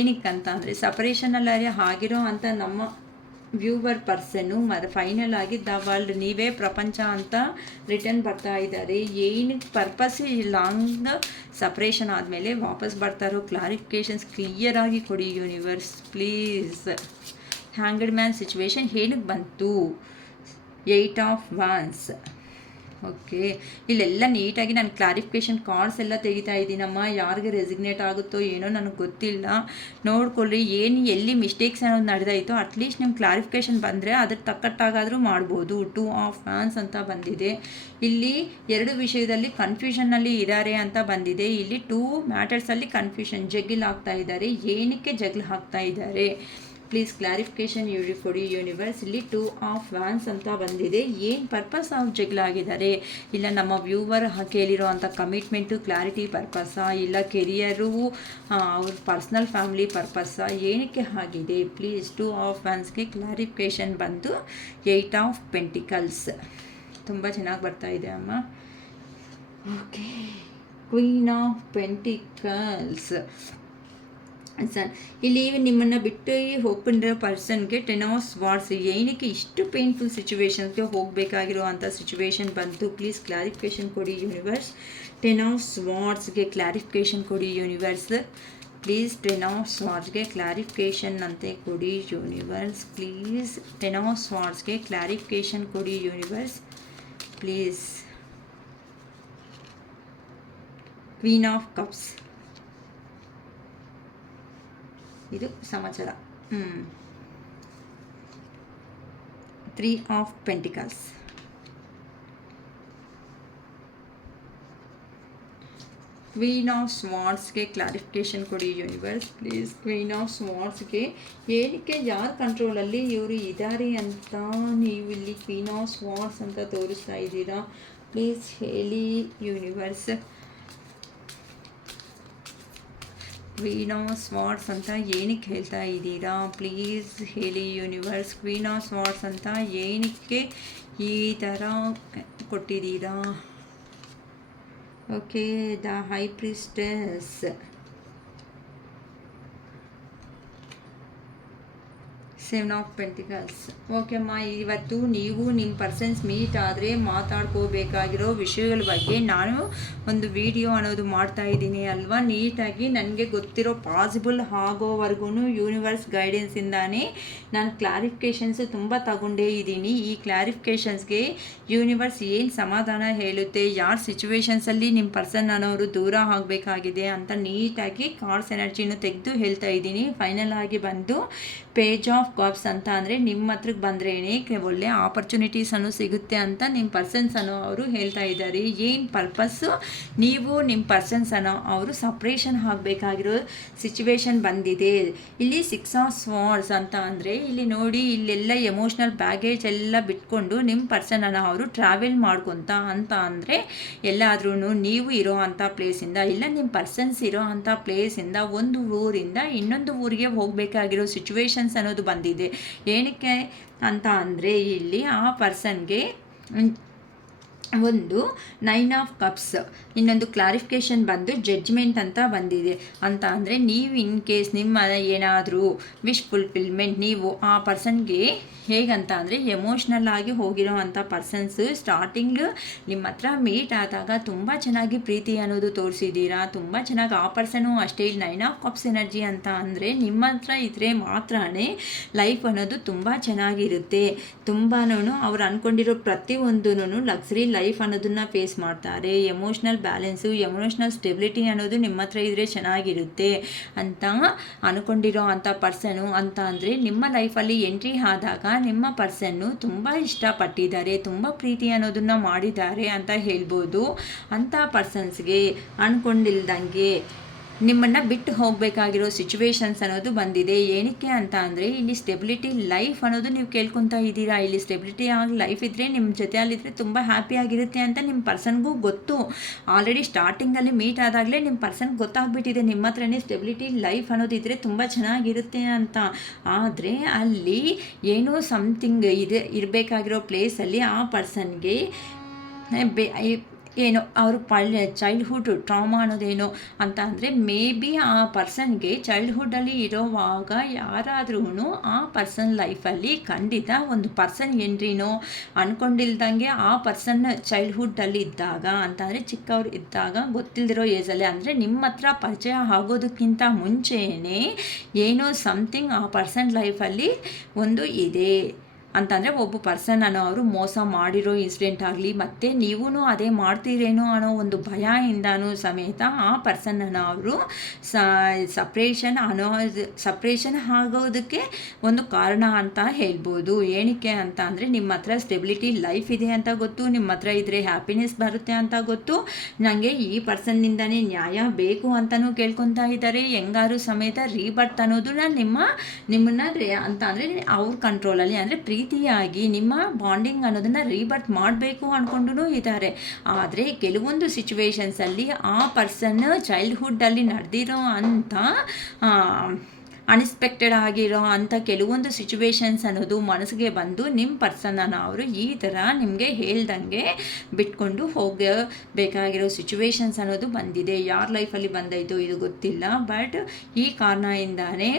ಏನಕ್ಕಂತ ಅಂದರೆ ಸಪ್ರೇಷನಲ್ಲೇ ಆಗಿರೋ ಅಂತ ನಮ್ಮ ವ್ಯೂವರ್ ಪರ್ಸನ್ನು ಫೈನಲ್ ಆಗಿ ದ ವರ್ಲ್ಡ್, ನೀವೇ ಪ್ರಪಂಚ ಅಂತ ರಿಟರ್ನ್ ಬರ್ತಾ ಇದ್ದಾರೆ. ಏನಕ್ಕೆ ಪರ್ಪಸ್ ಲಾಂಗ್ ಸಪ್ರೇಷನ್ ಆದಮೇಲೆ ವಾಪಸ್ ಬರ್ತಾರೋ ಕ್ಲಾರಿಫಿಕೇಷನ್ಸ್ ಕ್ಲಿಯರಾಗಿ ಕೊಡಿ universe please. Hanged man situation ಏನಕ್ಕೆ ಬಂತು, 8 ಆಫ್ ವಾನ್ಸ್. ಓಕೆ, ಇಲ್ಲೆಲ್ಲ ನೀಟಾಗಿ ನಾನು ಕ್ಲಾರಿಫಿಕೇಷನ್ ಕಾರ್ಡ್ಸ್ ಎಲ್ಲ ತೆಗಿತಾ ಇದ್ದೀನಮ್ಮ. ಯಾರಿಗೆ ರೆಸಿಗ್ನೇಟ್ ಆಗುತ್ತೋ ಏನೋ ನನಗೆ ಗೊತ್ತಿಲ್ಲ, ನೋಡ್ಕೊಳ್ಳಿ. ಏನು ಎಲ್ಲಿ ಮಿಸ್ಟೇಕ್ಸ್ ಅನ್ನೋದು ನಡೆದಾಯಿತೋ ಅಟ್ಲೀಸ್ಟ್ ನಿಮ್ಮ ಕ್ಲಾರಿಫಿಕೇಷನ್ ಬಂದರೆ ಅದ್ರ ತಕ್ಕಟ್ಟಾಗಾದರೂ ಮಾಡ್ಬೋದು. 2 ಆಫ್ ಫ್ಯಾನ್ಸ್ ಅಂತ ಬಂದಿದೆ. ಇಲ್ಲಿ 2 ವಿಷಯದಲ್ಲಿ ಕನ್ಫ್ಯೂಷನ್ನಲ್ಲಿ ಇದ್ದಾರೆ ಅಂತ ಬಂದಿದೆ. ಇಲ್ಲಿ 2 ಮ್ಯಾಟರ್ಸಲ್ಲಿ ಕನ್ಫ್ಯೂಷನ್, ಜಗ್ಗಿಲ್ ಆಗ್ತಾ ಇದ್ದಾರೆ. ಏನಕ್ಕೆ ಜಗ್ಲ್ ಹಾಕ್ತಾ ಇದ್ದಾರೆ, ಪ್ಲೀಸ್ ಕ್ಲಾರಿಫಿಕೇಷನ್ ಕೊಡಿ ಯೂನಿವರ್ಸ್. ಇಲ್ಲಿ 2 ಆಫ್ ವ್ಯಾನ್ಸ್ ಅಂತ ಬಂದಿದೆ. ಏನು ಪರ್ಪಸ್ ಅವ್ರು ಜಗಳಾಗಿದ್ದಾರೆ, ಇಲ್ಲ ನಮ್ಮ ವ್ಯೂವರ್ ಕೇಳಿರೋ ಅಂಥ ಕಮಿಟ್ಮೆಂಟು ಕ್ಲಾರಿಟಿ ಪರ್ಪಸ್ಸಾ, ಇಲ್ಲ ಕೆರಿಯರು ಅವ್ರ ಪರ್ಸ್ನಲ್ ಫ್ಯಾಮಿಲಿ ಪರ್ಪಸ್ಸಾ, ಏನಕ್ಕೆ ಆಗಿದೆ, ಪ್ಲೀಸ್. 2 ಆಫ್ ವ್ಯಾನ್ಸ್ಗೆ ಕ್ಲಾರಿಫಿಕೇಷನ್ ಬಂದು 8 ಆಫ್ ಪೆಂಟಿಕಲ್ಸ್. ತುಂಬ ಚೆನ್ನಾಗಿ ಬರ್ತಾ ಇದೆ ಅಮ್ಮ. Okay, queen of pentacles. Sir, ಇಲ್ಲಿ ನಿಮ್ಮನ್ನು ಬಿಟ್ಟು ಹೋಗ್ಕೊಂಡಿರೋ ಪರ್ಸನ್ಗೆ 10 ಆಫ್ ಸ್ವಾರ್ಡ್ಸ್. ಏನಕ್ಕೆ ಇಷ್ಟು ಪೇನ್ಫುಲ್ ಸಿಚುವೇಶನ್ಸ್ಗೆ ಹೋಗಬೇಕಾಗಿರೋ ಅಂಥ ಸಿಚುವೇಶನ್ ಬಂತು, ಪ್ಲೀಸ್ ಕ್ಲಾರಿಫಿಕೇಷನ್ ಕೊಡಿ ಯೂನಿವರ್ಸ್. 10 ಆಫ್ ಸ್ವಾರ್ಡ್ಸ್ಗೆ ಕ್ಲಾರಿಫಿಕೇಷನ್ ಕೊಡಿ ಯೂನಿವರ್ಸ್ ಪ್ಲೀಸ್. 10 ಆಫ್ ಸ್ವಾರ್ಡ್ಸ್ಗೆ ಕ್ಲಾರಿಫಿಕೇಷನ್ ಅಂತೆ ಕೊಡಿ ಯೂನಿವರ್ಸ್ ಪ್ಲೀಸ್. 10 ಆಫ್ ಸ್ವಾರ್ಡ್ಸ್ಗೆ ಕ್ಲಾರಿಫಿಕೇಷನ್ ಕೊಡಿ universe please. Queen of cups, ಇದು ಸಮಾಚಾರ. 3 ಆಫ್ ಪೆಂಟಿಕಲ್ಸ್, ಕ್ವೀನ್ ಆಫ್ ಸ್ವಾರ್ಡ್ಸ್ಗೆ ಕ್ಲಾರಿಫಿಕೇಶನ್ ಕೊಡಿ ಯೂನಿವರ್ಸ್ ಪ್ಲೀಸ್. ಕ್ವೀನ್ ಆಫ್ ಸ್ವಾರ್ಡ್ಸ್ಗೆ ಏನಕ್ಕೆ ಯಾರ ಕಂಟ್ರೋಲಲ್ಲಿ ಇವರು ಇದ್ದಾರೆ ಅಂತ ನೀವು ಇಲ್ಲಿ ಕ್ವೀನ್ ಆಫ್ ಸ್ವಾರ್ಡ್ಸ್ ಅಂತ ತೋರಿಸ್ತಾ ಇದ್ದೀರಾ, ಪ್ಲೀಸ್ ಹೇಳಿ ಯೂನಿವರ್ಸ್. ಕ್ವೀನ್ ಆಫ್ ಸ್ವಾರ್ಡ್ಸ್ ಅಂತ ಏನಕ್ಕೆ ಹೇಳ್ತಾ ಇದ್ದೀರಾ, ಪ್ಲೀಸ್ ಹೇಳಿ ಯೂನಿವರ್ಸ್. ಕ್ವೀನ್ ಆಫ್ ಸ್ವಾರ್ಡ್ಸ್ ಅಂತ ಏನಕ್ಕೆ ಈ ಥರ ಕೊಟ್ಟಿದ್ದೀರಾ? Okay, the high priestess, seven of pentacles. Okay ಅಮ್ಮ, ಇವತ್ತು ನೀವು ನಿಮ್ಮ ಪರ್ಸನ್ಸ್ ಮೀಟ್ ಆದರೆ ಮಾತಾಡ್ಕೋಬೇಕಾಗಿರೋ ವಿಷಯಗಳ ಬಗ್ಗೆ ನಾನು ಒಂದು ವಿಡಿಯೋ ಅನ್ನೋದು ಮಾಡ್ತಾ ಇದ್ದೀನಿ ಅಲ್ವಾ. ನೀಟಾಗಿ ನನಗೆ ಗೊತ್ತಿರೋ ಪಾಸಿಬಲ್ ಆಗೋವರೆಗೂ ಯೂನಿವರ್ಸ್ ಗೈಡೆನ್ಸಿಂದಾನೇ ನಾನು ಕ್ಲಾರಿಫಿಕೇಷನ್ಸ್ ತುಂಬ ತಗೊಂಡೇ ಇದ್ದೀನಿ. ಈ ಕ್ಲಾರಿಫಿಕೇಷನ್ಸ್ಗೆ ಯೂನಿವರ್ಸ್ ಏನು ಸಮಾಧಾನ ಹೇಳುತ್ತೆ, ಯಾರ ಸಿಚುವೇಶನ್ಸಲ್ಲಿ ನಿಮ್ಮ ಪರ್ಸನ್ ಅನ್ನೋರು ದೂರ ಆಗಬೇಕಾಗಿದೆ ಅಂತ ನೀಟಾಗಿ ಕಾರ್ಡ್ಸ್ ಎನರ್ಜಿನೂ ತೆಗೆದು ಹೇಳ್ತಾ ಇದ್ದೀನಿ. ಫೈನಲ್ ಆಗಿ ಬಂದು ಪೇಜ್ ಆಫ್ ಕಪ್ಸ್ ಅಂತ ಅಂದರೆ ನಿಮ್ಮ ಹತ್ರಕ್ಕೆ ಬಂದ್ರೇ ಒಳ್ಳೆ ಆಪರ್ಚುನಿಟೀಸನ್ನು ಸಿಗುತ್ತೆ ಅಂತ ನಿಮ್ಮ ಪರ್ಸನ್ಸ್ ಅನ್ನೋ ಅವರು ಹೇಳ್ತಾ ಇದ್ದಾರೆ. ಏನು ಪರ್ಪಸ್ಸು, ನೀವು ನಿಮ್ಮ ಪರ್ಸನ್ಸ್ ಅನ್ನೋ ಅವರು ಸಪ್ರೇಷನ್ ಆಗಬೇಕಾಗಿರೋ ಸಿಚುವೇಶನ್ ಬಂದಿದೆ. ಇಲ್ಲಿ 6 ಆಫ್ ಸ್ವಾರ್ಡ್ಸ್ ಅಂತ ಅಂದರೆ ಇಲ್ಲಿ ನೋಡಿ, ಇಲ್ಲೆಲ್ಲ ಎಮೋಷ್ನಲ್ ಬ್ಯಾಗೇಜ್ ಎಲ್ಲ ಬಿಟ್ಕೊಂಡು ನಿಮ್ಮ ಪರ್ಸನ್ ಅನ್ನೋ ಅವರು ಟ್ರಾವೆಲ್ ಮಾಡ್ಕೊತ ಅಂತ ಅಂದರೆ ಎಲ್ಲಾದ್ರೂ ನೀವು ಇರೋ ಅಂಥ ಪ್ಲೇಸಿಂದ ಇಲ್ಲ ನಿಮ್ಮ ಪರ್ಸನ್ಸ್ ಇರೋ ಅಂಥ ಪ್ಲೇಸಿಂದ ಒಂದು ಊರಿಂದ ಇನ್ನೊಂದು ಊರಿಗೆ ಹೋಗಬೇಕಾಗಿರೋ ಸಿಚುವೇಶನ್ಸ್ ಅನ್ನೋದು ಬಂದಿದೆ. ಏನಕ್ಕೆ ಅಂತ ಅಂದರೆ ಇಲ್ಲಿ ಆ ಪರ್ಸನ್ಗೆ ಒಂದು 9 ಆಫ್ ಕಪ್ಸ್, ಇನ್ನೊಂದು ಕ್ಲಾರಿಫಿಕೇಷನ್ ಬಂದು ಜಡ್ಜ್ಮೆಂಟ್ ಅಂತ ಬಂದಿದೆ. ಅಂತ ಅಂದರೆ ನೀವು ಇನ್ ಕೇಸ್ ನಿಮ್ಮ ಏನಾದರೂ ವಿಶ್ ಫುಲ್ಫಿಲ್ಮೆಂಟ್ ನೀವು ಆ ಪರ್ಸನ್ಗೆ ಹೇಗಂತ ಅಂದರೆ ಎಮೋಷ್ನಲ್ ಆಗಿ ಹೋಗಿರೋ ಅಂಥ ಪರ್ಸನ್ಸ್ ಸ್ಟಾರ್ಟಿಂಗ್ ನಿಮ್ಮ ಹತ್ರ ಮೀಟ್ ಆದಾಗ ತುಂಬ ಚೆನ್ನಾಗಿ ಪ್ರೀತಿ ಅನ್ನೋದು ತೋರಿಸಿದ್ದೀರಾ, ತುಂಬ ಚೆನ್ನಾಗಿ ಆ ಪರ್ಸನು ಅಷ್ಟೇ. ಇಲ್ಲಿ 9 ಆಫ್ ಕಪ್ಸ್ ಎನರ್ಜಿ ಅಂತ ಅಂದರೆ ನಿಮ್ಮ ಹತ್ರ ಇದ್ದರೆ ಮಾತ್ರನೇ ಲೈಫ್ ಅನ್ನೋದು ತುಂಬ ಚೆನ್ನಾಗಿರುತ್ತೆ. ತುಂಬಾ ಅವ್ರು ಅಂದ್ಕೊಂಡಿರೋ ಪ್ರತಿಯೊಂದೂ ಲಕ್ಸರಿ ಲೈಫ್ ಅನ್ನೋದನ್ನು ಫೇಸ್ ಮಾಡ್ತಾರೆ. ಎಮೋಷ್ನಲ್ ಬ್ಯಾಲೆನ್ಸು, ಎಮೋಷ್ನಲ್ ಸ್ಟೆಬಿಲಿಟಿ ಅನ್ನೋದು ನಿಮ್ಮ ಹತ್ರ ಇದ್ದರೆ ಚೆನ್ನಾಗಿರುತ್ತೆ ಅಂತ ಅಂದ್ಕೊಂಡಿರೋ ಅಂಥ ಪರ್ಸನು. ಅಂತ ಅಂದರೆ ನಿಮ್ಮ ಲೈಫಲ್ಲಿ ಎಂಟ್ರಿ ಆದಾಗ ನಿಮ್ಮ ಪರ್ಸನ್ನು ತುಂಬ ಇಷ್ಟಪಟ್ಟಿದ್ದಾರೆ, ತುಂಬ ಪ್ರೀತಿ ಅನ್ನೋದನ್ನು ಮಾಡಿದ್ದಾರೆ ಅಂತ ಹೇಳ್ಬೋದು. ಅಂಥ ಪರ್ಸನ್ಸ್ಗೆ ಅಂದ್ಕೊಂಡಿಲ್ದಂಗೆ ನಿಮ್ಮನ್ನು ಬಿಟ್ಟು ಹೋಗಬೇಕಾಗಿರೋ ಸಿಚುವೇಶನ್ಸ್ ಅನ್ನೋದು ಬಂದಿದೆ. ಏನಕ್ಕೆ ಅಂತ ಅಂದರೆ ಇಲ್ಲಿ ಸ್ಟೆಬಿಲಿಟಿ ಲೈಫ್ ಅನ್ನೋದು ನೀವು ಕೇಳ್ಕೊತಾ ಇದ್ದೀರಾ. ಇಲ್ಲಿ ಸ್ಟೆಬಿಲಿಟಿ ಆಗಿ ಲೈಫ್ ಇದ್ದರೆ ನಿಮ್ಮ ಜೊತೆಯಲ್ಲಿದ್ದರೆ ತುಂಬ ಹ್ಯಾಪಿಯಾಗಿರುತ್ತೆ ಅಂತ ನಿಮ್ಮ ಪರ್ಸನ್ಗೂ ಗೊತ್ತು. ಆಲ್ರೆಡಿ ಸ್ಟಾರ್ಟಿಂಗಲ್ಲಿ ಮೀಟ್ ಆದಾಗಲೇ ನಿಮ್ಮ ಪರ್ಸನ್ಗೆ ಗೊತ್ತಾಗ್ಬಿಟ್ಟಿದೆ ನಿಮ್ಮ ಹತ್ರನೇ ಸ್ಟೆಬಿಲಿಟಿ ಲೈಫ್ ಅನ್ನೋದು ಇದ್ದರೆ ತುಂಬ ಚೆನ್ನಾಗಿರುತ್ತೆ ಅಂತ. ಆದರೆ ಅಲ್ಲಿ ಏನೋ ಸಮಥಿಂಗ್ ಇರಬೇಕಾಗಿರೋ ಪ್ಲೇಸಲ್ಲಿ ಆ ಪರ್ಸನ್ಗೆ ಏನೋ ಅವರು ಚೈಲ್ಡ್ಹುಡ್ ಟ್ರಾಮಾ ಅನ್ನೋದೇನೋ ಅಂತ ಅಂದರೆ ಮೇ ಬಿ ಆ ಪರ್ಸನ್ಗೆ ಚೈಲ್ಡ್ಹುಡ್ಡಲ್ಲಿ ಇರೋವಾಗ ಯಾರಾದ್ರೂ ಆ ಪರ್ಸನ್ ಲೈಫಲ್ಲಿ ಖಂಡಿತ ಒಂದು ಪರ್ಸನ್ ಎಂಟ್ರಿನೋ ಅಂದ್ಕೊಂಡಿಲ್ದಂಗೆ ಆ ಪರ್ಸನ್ ಚೈಲ್ಡ್ಹುಡ್ಡಲ್ಲಿ ಇದ್ದಾಗ ಅಂತಂದರೆ ಚಿಕ್ಕವ್ರು ಇದ್ದಾಗ ಗೊತ್ತಿಲ್ಲದಿರೋ ಏಜಲ್ಲಿ ಅಂದರೆ ನಿಮ್ಮ ಹತ್ರ ಪರಿಚಯ ಆಗೋದಕ್ಕಿಂತ ಮುಂಚೆಯೇ ಏನೋ ಸಮಥಿಂಗ್ ಆ ಪರ್ಸನ್ ಲೈಫಲ್ಲಿ ಒಂದು ಇದೆ ಅಂತಂದರೆ ಒಬ್ಬ ಪರ್ಸನ್ ಅನ್ನೋ ಅವರು ಮೋಸ ಮಾಡಿರೋ ಇನ್ಸಿಡೆಂಟ್ ಆಗಲಿ ಮತ್ತು ನೀವೂ ಅದೇ ಮಾಡ್ತೀರೇನೋ ಅನ್ನೋ ಒಂದು ಭಯದಿಂದನೂ ಸಮೇತ ಆ ಪರ್ಸನ್ನನ್ನು ಅವರು ಸಪ್ರೇಷನ್ ಆಗೋದಕ್ಕೆ ಒಂದು ಕಾರಣ ಅಂತ ಹೇಳ್ಬೋದು. ಏನಕ್ಕೆ ಅಂತ ಅಂದರೆ ನಿಮ್ಮ ಹತ್ರ ಸ್ಟೆಬಿಲಿಟಿ ಲೈಫ್ ಇದೆ ಅಂತ ಗೊತ್ತು, ನಿಮ್ಮ ಹತ್ರ ಇದ್ದರೆ ಹ್ಯಾಪಿನೆಸ್ ಬರುತ್ತೆ ಅಂತ ಗೊತ್ತು, ನನಗೆ ಈ ಪರ್ಸನ್ನಿಂದನೇ ನ್ಯಾಯ ಬೇಕು ಅಂತಲೂ ಕೇಳ್ಕೊತಾ ಇದ್ದಾರೆ. ಹೆಂಗಾರು ಸಮೇತ ರೀಬರ್ತ್ ಅನ್ನೋದು ನಿಮ್ಮನ್ನು ಅಂತ ಅಂದರೆ ಅವ್ರ ಕಂಟ್ರೋಲಲ್ಲಿ ಅಂದರೆ ಪ್ರೀತಿಯಾಗಿ ನಿಮ್ಮ ಬಾಂಡಿಂಗ್ ಅನ್ನೋದನ್ನು ರೀಬರ್ತ್ ಮಾಡಬೇಕು ಅಂದ್ಕೊಂಡು ಇದ್ದಾರೆ. ಆದರೆ ಕೆಲವೊಂದು ಸಿಚುವೇಶನ್ಸಲ್ಲಿ ಆ ಪರ್ಸನ್ ಚೈಲ್ಡ್ಹುಡ್ಡಲ್ಲಿ ನಡೆದಿರೋ ಅಂಥ ಅನ್ಎಕ್ಸ್ಪೆಕ್ಟೆಡ್ ಆಗಿರೋ ಅಂಥ ಕೆಲವೊಂದು ಸಿಚುವೇಶನ್ಸ್ ಅನ್ನೋದು ಮನಸ್ಸಿಗೆ ಬಂದು ನಿಮ್ಮ ಪರ್ಸನನ್ನು ಅವರು ಈ ಥರ ನಿಮಗೆ ಹೇಳ್ದಂಗೆ ಬಿಟ್ಕೊಂಡು ಹೋಗಬೇಕಾಗಿರೋ ಸಿಚುವೇಶನ್ಸ್ ಅನ್ನೋದು ಬಂದಿದೆ. ಯಾರ ಲೈಫಲ್ಲಿ ಬಂದೈತೋ ಇದು ಗೊತ್ತಿಲ್ಲ, ಬಟ್ ಈ ಕಾರಣದಿಂದಾನೇ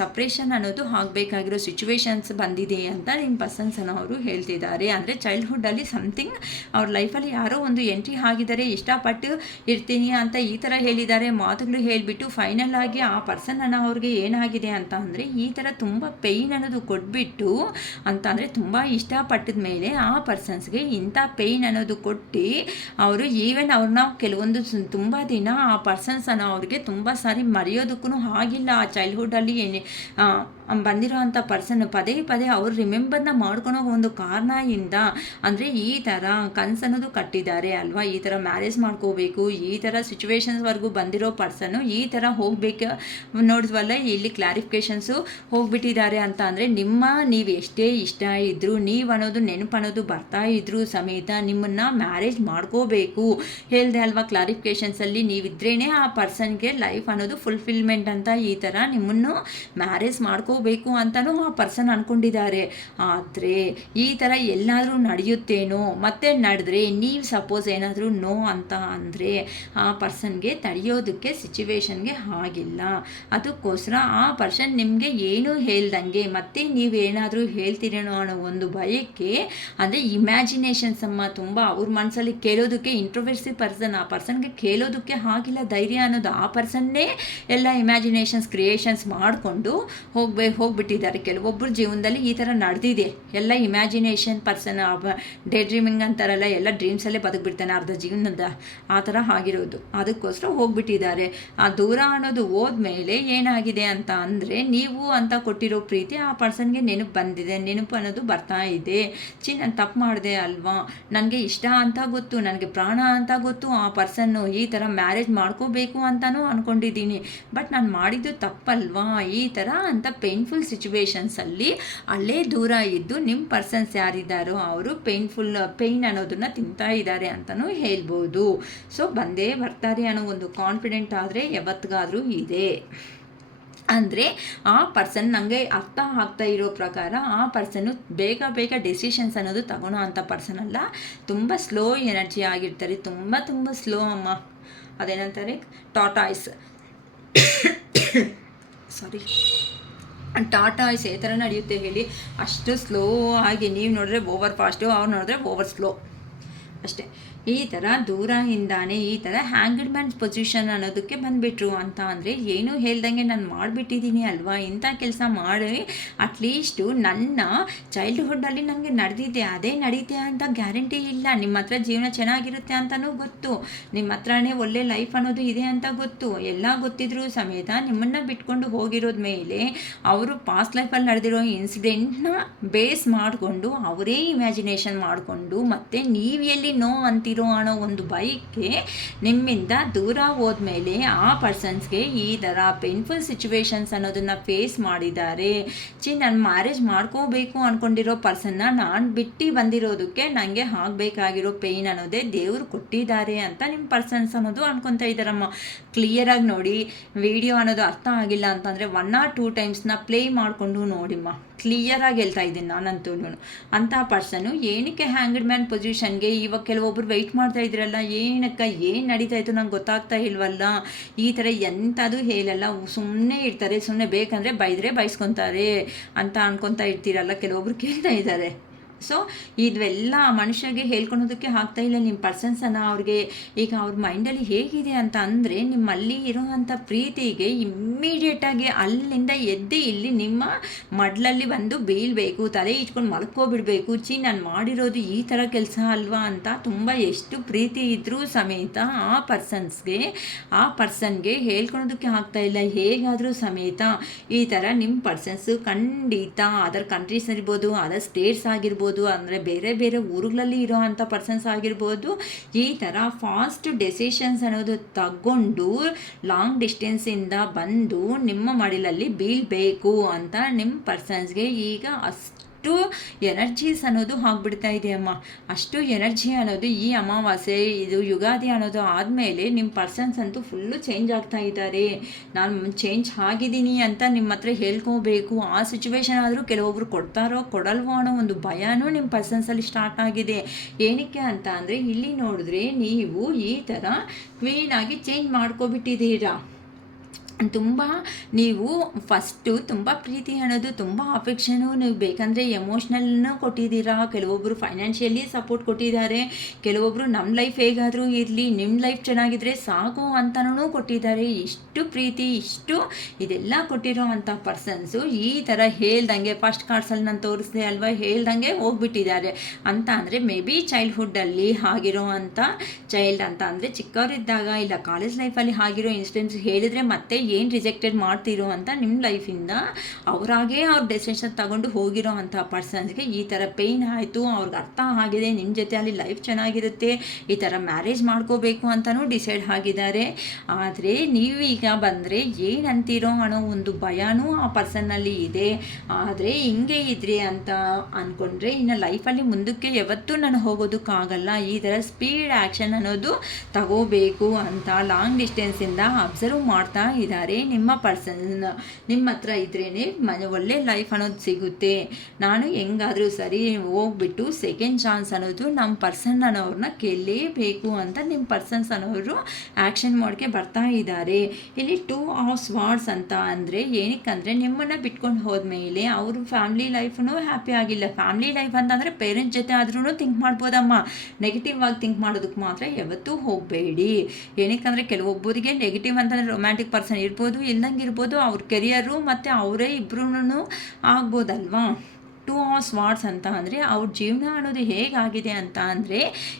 ಸಪ್ರೇಷನ್ ಅನ್ನೋದು ಆಗಬೇಕಾಗಿರೋ ಸಿಚುವೇಶನ್ಸ್ ಬಂದಿದೆ ಅಂತ ನಿಮ್ಮ ಪರ್ಸನ್ಸನ್ನು ಅವರು ಹೇಳ್ತಿದ್ದಾರೆ. ಅಂದರೆ ಚೈಲ್ಡ್ಹುಡ್ಡಲ್ಲಿ ಸಮಥಿಂಗ್ ಅವ್ರ ಲೈಫಲ್ಲಿ ಯಾರೋ ಒಂದು ಎಂಟ್ರಿ ಆಗಿದ್ದಾರೆ, ಇಷ್ಟಪಟ್ಟು ಇರ್ತೀನಿ ಅಂತ ಈ ಥರ ಹೇಳಿದ್ದಾರೆ, ಮಾತುಗಳು ಹೇಳಿಬಿಟ್ಟು ಫೈನಲ್ ಆಗಿ ಆ ಪರ್ಸನನ್ನು ಅವ್ರಿಗೆ ಏನಾಗಿದೆ ಅಂತ ಅಂದರೆ ಈ ಥರ ತುಂಬ ಪೇಯ್ನ್ ಅನ್ನೋದು ಕೊಟ್ಬಿಟ್ಟು ಅಂತ ಅಂದರೆ ತುಂಬ ಇಷ್ಟಪಟ್ಟಿದ ಮೇಲೆ ಆ ಪರ್ಸನ್ಸ್ಗೆ ಇಂಥ ಪೇಯ್ನ್ ಅನ್ನೋದು ಕೊಟ್ಟು ಅವರು ಈವನ್ ಅವ್ರನ್ನ ಕೆಲವೊಂದು ತುಂಬ ದಿನ ಆ ಪರ್ಸನ್ಸ್ ಅನ್ನೋ ಅವ್ರಿಗೆ ತುಂಬ ಸಾರಿ ಮರೆಯೋದಕ್ಕೂ ಆಗಿಲ್ಲ. ಆ ಚೈಲ್ಡ್ಹುಡ್ಡಲ್ಲಿ ಬಂದಿರೋ ಅಂಥ ಪರ್ಸನ್ ಪದೇ ಪದೇ ಅವ್ರು ರಿಮೆಂಬರ್ನ ಮಾಡ್ಕೊಳೋ ಒಂದು ಕಾರಣದಿಂದ ಅಂದರೆ ಈ ಥರ ಕನಸನ್ನೋದು ಕಟ್ಟಿದ್ದಾರೆ ಅಲ್ವಾ. ಈ ಥರ ಮ್ಯಾರೇಜ್ ಮಾಡ್ಕೋಬೇಕು, ಈ ಥರ ಸಿಚುವೇಶನ್ಸ್ವರೆಗೂ ಬಂದಿರೋ ಪರ್ಸನ್ನು ಈ ಥರ ಹೋಗಬೇಕು ನೋಡಿದ್ವಲ್ಲ, ಇಲ್ಲಿ ಕ್ಲಾರಿಫಿಕೇಷನ್ಸು ಹೋಗ್ಬಿಟ್ಟಿದ್ದಾರೆ ಅಂತ. ಅಂದರೆ ನೀವು ಎಷ್ಟೇ ಇಷ್ಟ ಇದ್ದರೂ, ನೀವು ಅನ್ನೋದು ನೆನಪು ಅನ್ನೋದು ಬರ್ತಾ ಇದ್ರೂ ಸಮೇತ ನಿಮ್ಮನ್ನು ಮ್ಯಾರೇಜ್ ಮಾಡ್ಕೋಬೇಕು ಹೇಳಿದೆ ಅಲ್ವಾ ಕ್ಲಾರಿಫಿಕೇಷನ್ಸಲ್ಲಿ. ನೀವಿದ್ರೇ ಆ ಪರ್ಸನ್ಗೆ ಲೈಫ್ ಅನ್ನೋದು ಫುಲ್ಫಿಲ್ಮೆಂಟ್ ಅಂತ. ಈ ಥರ ನಿಮ್ಮನ್ನು ಮ್ಯಾರೇಜ್ ಮಾಡ್ಕೋಬೇಕು ಅಂತಲೂ ಆ ಪರ್ಸನ್ ಅಂದ್ಕೊಂಡಿದ್ದಾರೆ. ಆದರೆ ಈ ಥರ ಎಲ್ಲಾದರೂ ನಡೆಯುತ್ತೇನೋ, ಮತ್ತೆ ನಡೆದ್ರೆ ನೀವು ಸಪೋಸ್ ಏನಾದರೂ ನೋ ಅಂತ ಅಂದರೆ ಆ ಪರ್ಸನ್ಗೆ ತಡೆಯೋದಕ್ಕೆ ಸಿಚುವೇಶನ್ಗೆ ಆಗಿಲ್ಲ. ಅದಕ್ಕೋಸ್ಕರ ಆ ಪರ್ಸನ್ ನಿಮಗೆ ಏನೂ ಹೇಳ್ದಂಗೆ ಮತ್ತೆ ನೀವೇನಾದರೂ ಹೇಳ್ತೀರೇನೋ ಅನ್ನೋ ಒಂದು ಭಯಕ್ಕೆ, ಅಂದರೆ ಇಮ್ಯಾಜಿನೇಷನ್ಸ್ ತುಂಬ ಅವ್ರ ಮನಸ್ಸಲ್ಲಿ ಕೇಳೋದಕ್ಕೆ ಇಂಟ್ರೋವರ್ಸಿ ಪರ್ಸನ್, ಆ ಪರ್ಸನ್ಗೆ ಕೇಳೋದಕ್ಕೆ ಆಗಿಲ್ಲ ಧೈರ್ಯ ಅನ್ನೋದು. ಆ ಪರ್ಸನ್ನೇ ಎಲ್ಲ ಇಮ್ಯಾಜಿನೇಷನ್ಸ್ ಕ್ರಿಯೇಷನ್ಸ್ ಮಾಡಿಕೊಂಡು ಹೋಗ್ಬಿಟ್ಟಿದ್ದಾರೆ. ಕೆಲವೊಬ್ಬರು ಜೀವನದಲ್ಲಿ ಈ ಥರ ನಡೆದಿದೆ. ಎಲ್ಲ ಇಮ್ಯಾಜಿನೇಷನ್ ಪರ್ಸನ್, ಡೇ ಡ್ರೀಮಿಂಗ್ ಅಂತಾರಲ್ಲ, ಎಲ್ಲ ಡ್ರೀಮ್ಸಲ್ಲೇ ಬದುಕ್ಬಿಡ್ತಾನೆ ಅರ್ಧ ಜೀವನದ, ಆ ಥರ ಆಗಿರೋದು. ಅದಕ್ಕೋಸ್ಕರ ಹೋಗ್ಬಿಟ್ಟಿದ್ದಾರೆ. ಆ ದೂರ ಅನ್ನೋದು ಹೋದ್ಮೇಲೆ ಏನಾಗಿದೆ ಅಂತ ಅಂದರೆ, ನೀವು ಅಂತ ಕೊಟ್ಟಿರೋ ಪ್ರೀತಿ ಆ ಪರ್ಸನ್ಗೆ ಬಂದಿದೆ, ನೆನಪು ಅನ್ನೋದು ಬರ್ತಾ ಇದೆ. ನಾನು ತಪ್ಪು ಮಾಡಿದೆ ಅಲ್ವಾ, ನನಗೆ ಇಷ್ಟ ಅಂತ ಗೊತ್ತು, ನನಗೆ ಪ್ರಾಣ ಅಂತ ಗೊತ್ತು, ಆ ಪರ್ಸನ್ನು ಈ ಥರ ಮ್ಯಾರೇಜ್ ಮಾಡ್ಕೋಬೇಕು ಅಂತಲೂ ಅಂದ್ಕೊಂಡಿದ್ದೀನಿ, ಬಟ್ ನಾನು ಮಾಡಿದ್ದು ತಪ್ಪಲ್ವಾ ಈ ಥರ ಅಂತ ಪೇನ್ಫುಲ್ ಸಿಚುವೇಶನ್ಸಲ್ಲಿ ಅಲ್ಲೇ ದೂರ ಇದ್ದು ನಿಮ್ಮ ಪರ್ಸನ್ಸ್ ಯಾರಿದ್ದಾರೋ ಅವರು ಪೇಯ್ನ್ ಅನ್ನೋದನ್ನು ತಿಂತಾ ಇದ್ದಾರೆ ಅಂತಲೂ ಹೇಳ್ಬೋದು. ಸೊ ಬಂದೇ ಬರ್ತಾರೆ ಅನ್ನೋ ಒಂದು ಕಾನ್ಫಿಡೆಂಟ್ ಆದರೆ ಯಾವತ್ತಿಗಾದರೂ ಇದೆ. ಅಂದರೆ ಆ ಪರ್ಸನ್ ನನಗೆ ಅರ್ಥ ಆಗ್ತಾ ಇರೋ ಪ್ರಕಾರ ಆ ಪರ್ಸನ್ನು ಬೇಗ ಡೆಸಿಷನ್ಸ್ ಅನ್ನೋದು ತಗೊಳ್ಳೋ ಅಂಥ ಪರ್ಸನ್ ಅಲ್ಲ. ತುಂಬ ಸ್ಲೋ ಎನರ್ಜಿ ಆಗಿರ್ತಾರೆ, ತುಂಬ ಸ್ಲೋ ಅಮ್ಮ. ಅದೇನಂತಾರೆ ಟಾಟಾಯ್ಸ್ ಸಾರಿ ಟಾಟಾಯ್ಸ್ ಈ ಥರ ನಡೆಯುತ್ತೆ ಹೇಳಿ, ಅಷ್ಟು ಸ್ಲೋ ಆಗಿ. ನೀವು ನೋಡಿದ್ರೆ ಓವರ್ ಫಾಸ್ಟು, ಅವ್ರು ನೋಡಿದ್ರೆ ಓವರ್ ಸ್ಲೋ ಅಷ್ಟೇ. ಈ ಥರ ದೂರದಿಂದಾನೇ ಈ ಥರ ಹ್ಯಾಂಗ್ಡ್ ಮ್ಯಾನ್ಸ್ ಪೊಸಿಷನ್ ಅನ್ನೋದಕ್ಕೆ ಬಂದುಬಿಟ್ರು ಅಂತ. ಅಂದರೆ ಏನೂ ಹೇಳ್ದಂಗೆ ನಾನು ಮಾಡಿಬಿಟ್ಟಿದ್ದೀನಿ ಅಲ್ವಾ, ಇಂಥ ಕೆಲಸ ಮಾಡಿ ಅಟ್ಲೀಸ್ಟು ನನ್ನ ಚೈಲ್ಡ್ಹುಡ್ಡಲ್ಲಿ ನನಗೆ ನಡೆದಿದೆ, ಅದೇ ನಡೀತೆ ಅಂತ ಗ್ಯಾರಂಟಿ ಇಲ್ಲ. ನಿಮ್ಮ ಹತ್ರ ಜೀವನ ಚೆನ್ನಾಗಿರುತ್ತೆ ಅಂತಲೂ ಗೊತ್ತು, ನಿಮ್ಮ ಹತ್ರನೇ ಒಳ್ಳೆ ಲೈಫ್ ಅನ್ನೋದು ಇದೆ ಅಂತ ಗೊತ್ತು. ಎಲ್ಲ ಗೊತ್ತಿದ್ರೂ ಸಮೇತ ನಿಮ್ಮನ್ನು ಬಿಟ್ಕೊಂಡು ಹೋಗಿರೋದ ಮೇಲೆ ಅವರು ಪಾಸ್ಟ್ ಲೈಫಲ್ಲಿ ನಡೆದಿರೋ ಇನ್ಸಿಡೆಂಟ್ನ ಬೇಸ್ ಮಾಡಿಕೊಂಡು ಅವರೇ ಇಮ್ಯಾಜಿನೇಷನ್ ಮಾಡಿಕೊಂಡು ಮತ್ತೆ ನೀವು ಎಲ್ಲಿ ನೋ ಅಂತೀರೋ ಅನ್ನೋ ಒಂದು ಬೈಕ್ಗೆ ನಿಮ್ಮಿಂದ ದೂರ ಹೋದ್ಮೇಲೆ ಆ ಪರ್ಸನ್ಸ್ಗೆ ಈ ಥರ ಪೇನ್ಫುಲ್ ಸಿಚುವೇಶನ್ಸ್ ಅನ್ನೋದನ್ನು ಫೇಸ್ ಮಾಡಿದ್ದಾರೆ. ನಾನು ಮ್ಯಾರೇಜ್ ಮಾಡ್ಕೋಬೇಕು ಅಂದ್ಕೊಂಡಿರೋ ಪರ್ಸನ್ನ ನಾನು ಬಿಟ್ಟು ಬಂದಿರೋದಕ್ಕೆ ನನಗೆ ಆಗಬೇಕಾಗಿರೋ ಪೇಯ್ನ್ ಅನ್ನೋದೇ ದೇವರು ಕೊಟ್ಟಿದ್ದಾರೆ ಅಂತ ನಿಮ್ಮ ಪರ್ಸನ್ಸ್ ಅನ್ನೋದು ಅನ್ಕೊತಾ ಇದ್ದಾರಮ್ಮ. ಕ್ಲಿಯರಾಗಿ ನೋಡಿ, ವಿಡಿಯೋ ಅನ್ನೋದು ಅರ್ಥ ಆಗಿಲ್ಲ ಅಂತಂದರೆ 1 or 2 ಟೈಮ್ಸ್ನ ಪ್ಲೇ ಮಾಡಿಕೊಂಡು ನೋಡಿಮ್ಮ. ಕ್ಲಿಯರಾಗಿ ಹೇಳ್ತಾ ಇದ್ದೀನಿ ನಾನಂತೂ. ಅಂಥ ಪರ್ಸನ್ನು ಏನಕ್ಕೆ ಹ್ಯಾಂಗ್ಡ್ ಮ್ಯಾನ್ ಪೊಸಿಷನ್ಗೆ ಇವಾಗ ಕೆಲವೊಬ್ಬರು ವೆಯ್ಟ್ ಮಾಡ್ತಾ ಇದ್ರಲ್ಲ, ಏನಕ್ಕೆ ಏನು ನಡೀತಾ ಇತ್ತು ನಂಗೆ ಗೊತ್ತಾಗ್ತಾ ಇಲ್ವಲ್ಲ, ಈ ಥರ ಎಂಥದ್ದು ಹೇಳಲ್ಲ, ಸುಮ್ಮನೆ ಇರ್ತಾರೆ, ಸುಮ್ಮನೆ ಬೇಕಂದರೆ ಬೈದರೆ ಬೈಸ್ಕೊತಾರೆ ಅಂತ ಅನ್ಕೊತಾ ಇರ್ತೀರಲ್ಲ ಕೆಲವೊಬ್ರು ಕೇಳ್ತಾ ಇದ್ದಾರೆ. ಸೊ ಇದೆಲ್ಲ ಮನುಷ್ಯರಿಗೆ ಹೇಳ್ಕೊಳೋದಕ್ಕೆ ಆಗ್ತಾ ಇಲ್ಲ ನಿಮ್ಮ ಪರ್ಸನ್ಸನ್ನು. ಅವ್ರಿಗೆ ಈಗ ಅವ್ರ ಮೈಂಡಲ್ಲಿ ಹೇಗಿದೆ ಅಂತ ಅಂದರೆ, ನಿಮ್ಮಲ್ಲಿ ಇರೋವಂಥ ಪ್ರೀತಿಗೆ ಇಮ್ಮಿಡಿಯೇಟಾಗಿ ಅಲ್ಲಿಂದ ಎದ್ದು ಇಲ್ಲಿ ನಿಮ್ಮ ಮಡ್ಲಲ್ಲಿ ಬಂದು ಬೀಳಬೇಕು, ತಲೆ ಇಟ್ಕೊಂಡು ಮಲ್ಕೋಬಿಡ್ಬೇಕು. ನಾನು ಮಾಡಿರೋದು ಈ ಥರ ಕೆಲಸ ಅಲ್ವಾ ಅಂತ ತುಂಬ ಎಷ್ಟು ಪ್ರೀತಿ ಇದ್ದರೂ ಸಮೇತ ಆ ಪರ್ಸನ್ಗೆ ಹೇಳ್ಕೊಳೋದಕ್ಕೆ ಆಗ್ತಾ ಇಲ್ಲ. ಹೇಗಾದರೂ ಸಮೇತ ಈ ಥರ ನಿಮ್ಮ ಪರ್ಸನ್ಸು ಖಂಡಿತ ಅದರ್ ಕಂಟ್ರೀಸ್ ಇರ್ಬೋದು, ಅದರ್ ಸ್ಟೇಟ್ಸ್ ಆಗಿರ್ಬೋದು, ಅಂದರೆ ಬೇರೆ ಬೇರೆ ಊರುಗಳಲ್ಲಿ ಇರೋ ಅಂಥ ಪರ್ಸನ್ಸ್ ಆಗಿರ್ಬೋದು, ಈ ಥರ ಫಾಸ್ಟ್ ಡೆಸಿಷನ್ಸ್ ಅನ್ನೋದು ತಗೊಂಡು ಲಾಂಗ್ ಡಿಸ್ಟೆನ್ಸಿಂದ ಬಂದು ನಿಮ್ಮ ಮಡಿಲಲ್ಲಿ ಬೀಳಬೇಕು ಅಂತ ನಿಮ್ಮ ಪರ್ಸನ್ಸ್ಗೆ ಈಗ ಅಷ್ಟು ಎನರ್ಜೀಸ್ ಅನ್ನೋದು ಆಗಿಬಿಡ್ತಾ ಇದೆ ಅಮ್ಮ. ಅಷ್ಟು ಎನರ್ಜಿ ಅನ್ನೋದು ಈ ಅಮಾವಾಸ್ಯೆ ಇದು ಯುಗಾದಿ ಅನ್ನೋದು ಆದಮೇಲೆ ನಿಮ್ಮ ಪರ್ಸನ್ಸ್ ಅಂತೂ ಫುಲ್ಲು ಚೇಂಜ್ ಆಗ್ತಾ ಇದ್ದಾರೆ. ನಾನು ಚೇಂಜ್ ಆಗಿದ್ದೀನಿ ಅಂತ ನಿಮ್ಮ ಹತ್ರ ಹೇಳ್ಕೋಬೇಕು. ಆ ಸಿಚುವೇಶನ್ ಆದರೂ ಕೆಲವೊಬ್ರು ಕೊಡ್ತಾರೋ ಕೊಡಲ್ವೋ ಅನ್ನೋ ಒಂದು ಭಯನೂ ನಿಮ್ಮ ಪರ್ಸನ್ಸಲ್ಲಿ ಸ್ಟಾರ್ಟ್ ಆಗಿದೆ. ಏನಕ್ಕೆ ಅಂತ ಅಂದರೆ, ಇಲ್ಲಿ ನೋಡಿದ್ರೆ ನೀವು ಈ ಥರ ಕ್ವೀನಾಗಿ ಚೇಂಜ್ ಮಾಡ್ಕೊಬಿಟ್ಟಿದ್ದೀರಾ. ತುಂಬ ನೀವು ಫಸ್ಟು ತುಂಬ ಪ್ರೀತಿ ಅನ್ನೋದು, ತುಂಬ ಅಫೆಕ್ಷನು, ನೀವು ಬೇಕಂದರೆ ಎಮೋಷ್ನಲ್ನ ಕೊಟ್ಟಿದ್ದೀರಾ. ಕೆಲವೊಬ್ಬರು ಫೈನಾನ್ಷಿಯಲಿ ಸಪೋರ್ಟ್ ಕೊಟ್ಟಿದ್ದಾರೆ, ಕೆಲವೊಬ್ಬರು ನಮ್ಮ ಲೈಫ್ ಹೇಗಾದರೂ ಇರಲಿ, ನಿಮ್ಮ ಲೈಫ್ ಚೆನ್ನಾಗಿದ್ದರೆ ಸಾಕು ಅಂತನೂ ಕೊಟ್ಟಿದ್ದಾರೆ. ಇಷ್ಟು ಪ್ರೀತಿ, ಇಷ್ಟು ಇದೆಲ್ಲ ಕೊಟ್ಟಿರೋ ಅಂಥ ಪರ್ಸನ್ಸು ಈ ಥರ ಹೇಳ್ದಂಗೆ ಫಸ್ಟ್ ಕಾರ್ಡ್ಸಲ್ಲಿ ನಾನು ತೋರಿಸಿದೆ ಅಲ್ವಾ, ಹೇಳ್ದಂಗೆ ಹೋಗ್ಬಿಟ್ಟಿದ್ದಾರೆ ಅಂತ. ಅಂದರೆ ಮೇ ಬಿ ಚೈಲ್ಡ್ಹುಡ್ಡಲ್ಲಿ ಆಗಿರೋ ಅಂಥ ಚೈಲ್ಡ್ ಅಂತ ಅಂದರೆ ಚಿಕ್ಕವರಿದ್ದಾಗ ಇಲ್ಲ ಕಾಲೇಜ್ ಲೈಫಲ್ಲಿ ಆಗಿರೋ ಇನ್ಸಿಡೆಂಟ್ಸ್ ಹೇಳಿದರೆ ಮತ್ತೆ ಏನು ರಿಜೆಕ್ಟೆಡ್ ಮಾಡ್ತಿರೋ ಅಂತ ನಿಮ್ಮ ಲೈಫಿಂದ ಅವರಾಗೇ ಅವ್ರ ಡೆಸಿಷನ್ ತಗೊಂಡು ಹೋಗಿರೋ ಅಂಥ ಪರ್ಸನ್ಸ್ಗೆ ಈ ಥರ ಪೇಯ್ನ್ ಆಯಿತು, ಅವ್ರಿಗೆ ಅರ್ಥ ಆಗಿದೆ, ನಿಮ್ಮ ಜೊತೆ ಅಲ್ಲಿ ಲೈಫ್ ಚೆನ್ನಾಗಿರುತ್ತೆ, ಈ ಥರ ಮ್ಯಾರೇಜ್ ಮಾಡ್ಕೋಬೇಕು ಅಂತಲೂ ಡಿಸೈಡ್ ಆಗಿದ್ದಾರೆ. ಆದರೆ ನೀವು ಈಗ ಬಂದರೆ ಏನಂತೀರೋ ಅನ್ನೋ ಒಂದು ಭಯನೂ ಆ ಪರ್ಸನ್ನಲ್ಲಿ ಇದೆ. ಆದರೆ ಹಿಂಗೆ ಇದ್ರಿ ಅಂತ ಅಂದ್ಕೊಂಡ್ರೆ ಇನ್ನು ಲೈಫಲ್ಲಿ ಮುಂದಕ್ಕೆ ಯಾವತ್ತೂ ನಾನು ಹೋಗೋದಕ್ಕಾಗಲ್ಲ. ಈ ಥರ ಸ್ಪೀಡ್ ಆ್ಯಕ್ಷನ್ ಅನ್ನೋದು ತಗೋಬೇಕು ಅಂತ ಲಾಂಗ್ ಡಿಸ್ಟೆನ್ಸಿಂದ ಅಬ್ಸರ್ವ್ ಮಾಡ್ತಾ ಇದ್ದಾರೆ. ನಿಮ್ಮ ಪರ್ಸನ್ ನಿಮ್ಮ ಹತ್ರ ಇದ್ರೇ ಒಳ್ಳೆ ಲೈಫ್ ಅನ್ನೋದು ಸಿಗುತ್ತೆ. ನಾನು ಹೆಂಗಾದರೂ ಸರಿ ಹೋಗ್ಬಿಟ್ಟು ಸೆಕೆಂಡ್ ಚಾನ್ಸ್ ಅನ್ನೋದು ನಮ್ಮ ಪರ್ಸನ್ ಅನ್ನೋರನ್ನ ಕೇಳಲೇಬೇಕು ಅಂತ ನಿಮ್ಮ ಪರ್ಸನ್ಸ್ ಅನ್ನೋರು ಆ್ಯಕ್ಷನ್ ಮಾಡೋಕ್ಕೆ ಬರ್ತಾ ಇದ್ದಾರೆ. ಇಲ್ಲಿ 2 ಆಫ್ ಸ್ವಾರ್ಡ್ಸ್ ಅಂತ ಅಂದರೆ ಏನಕ್ಕಂದರೆ ನಿಮ್ಮನ್ನು ಬಿಟ್ಕೊಂಡು ಹೋದ್ಮೇಲೆ ಅವರು ಫ್ಯಾಮ್ಲಿ ಲೈಫೂ ಹ್ಯಾಪಿ ಆಗಿಲ್ಲ. ಫ್ಯಾಮ್ಲಿ ಲೈಫ್ ಅಂತಂದರೆ ಪೇರೆಂಟ್ಸ್ ಜೊತೆ ಆದ್ರೂ ಥಿಂಕ್ ಮಾಡ್ಬೋದಮ್ಮ, ನೆಗೆಟಿವ್ ಆಗಿ ಥಿಂಕ್ ಮಾಡೋದಕ್ಕೆ ಮಾತ್ರ ಯಾವತ್ತೂ ಹೋಗಬೇಡಿ. ಏನಕ್ಕಂದರೆ ಕೆಲವೊಬ್ಬರಿಗೆ ನೆಗೆಟಿವ್ ಅಂತಂದರೆ ರೊಮ್ಯಾಂಟಿಕ್ ಪರ್ಸನ್ ಇರ್ಬೋದು, ಇಲ್ದಂಗೆ ಇರ್ಬೋದು, ಅವ್ರ ಕೆರಿಯರು ಮತ್ತು ಅವರೇ ಇಬ್ಬರೂ ಆಗ್ಬೋದಲ್ವಾ. 2 ಆಫ್ ಸ್ವಾರ್ಡ್ಸ್ ಅಂತ ಅಂದರೆ ಅವ್ರ ಜೀವನ ಅನ್ನೋದು ಹೇಗಾಗಿದೆ ಅಂತ ಅಂದರೆ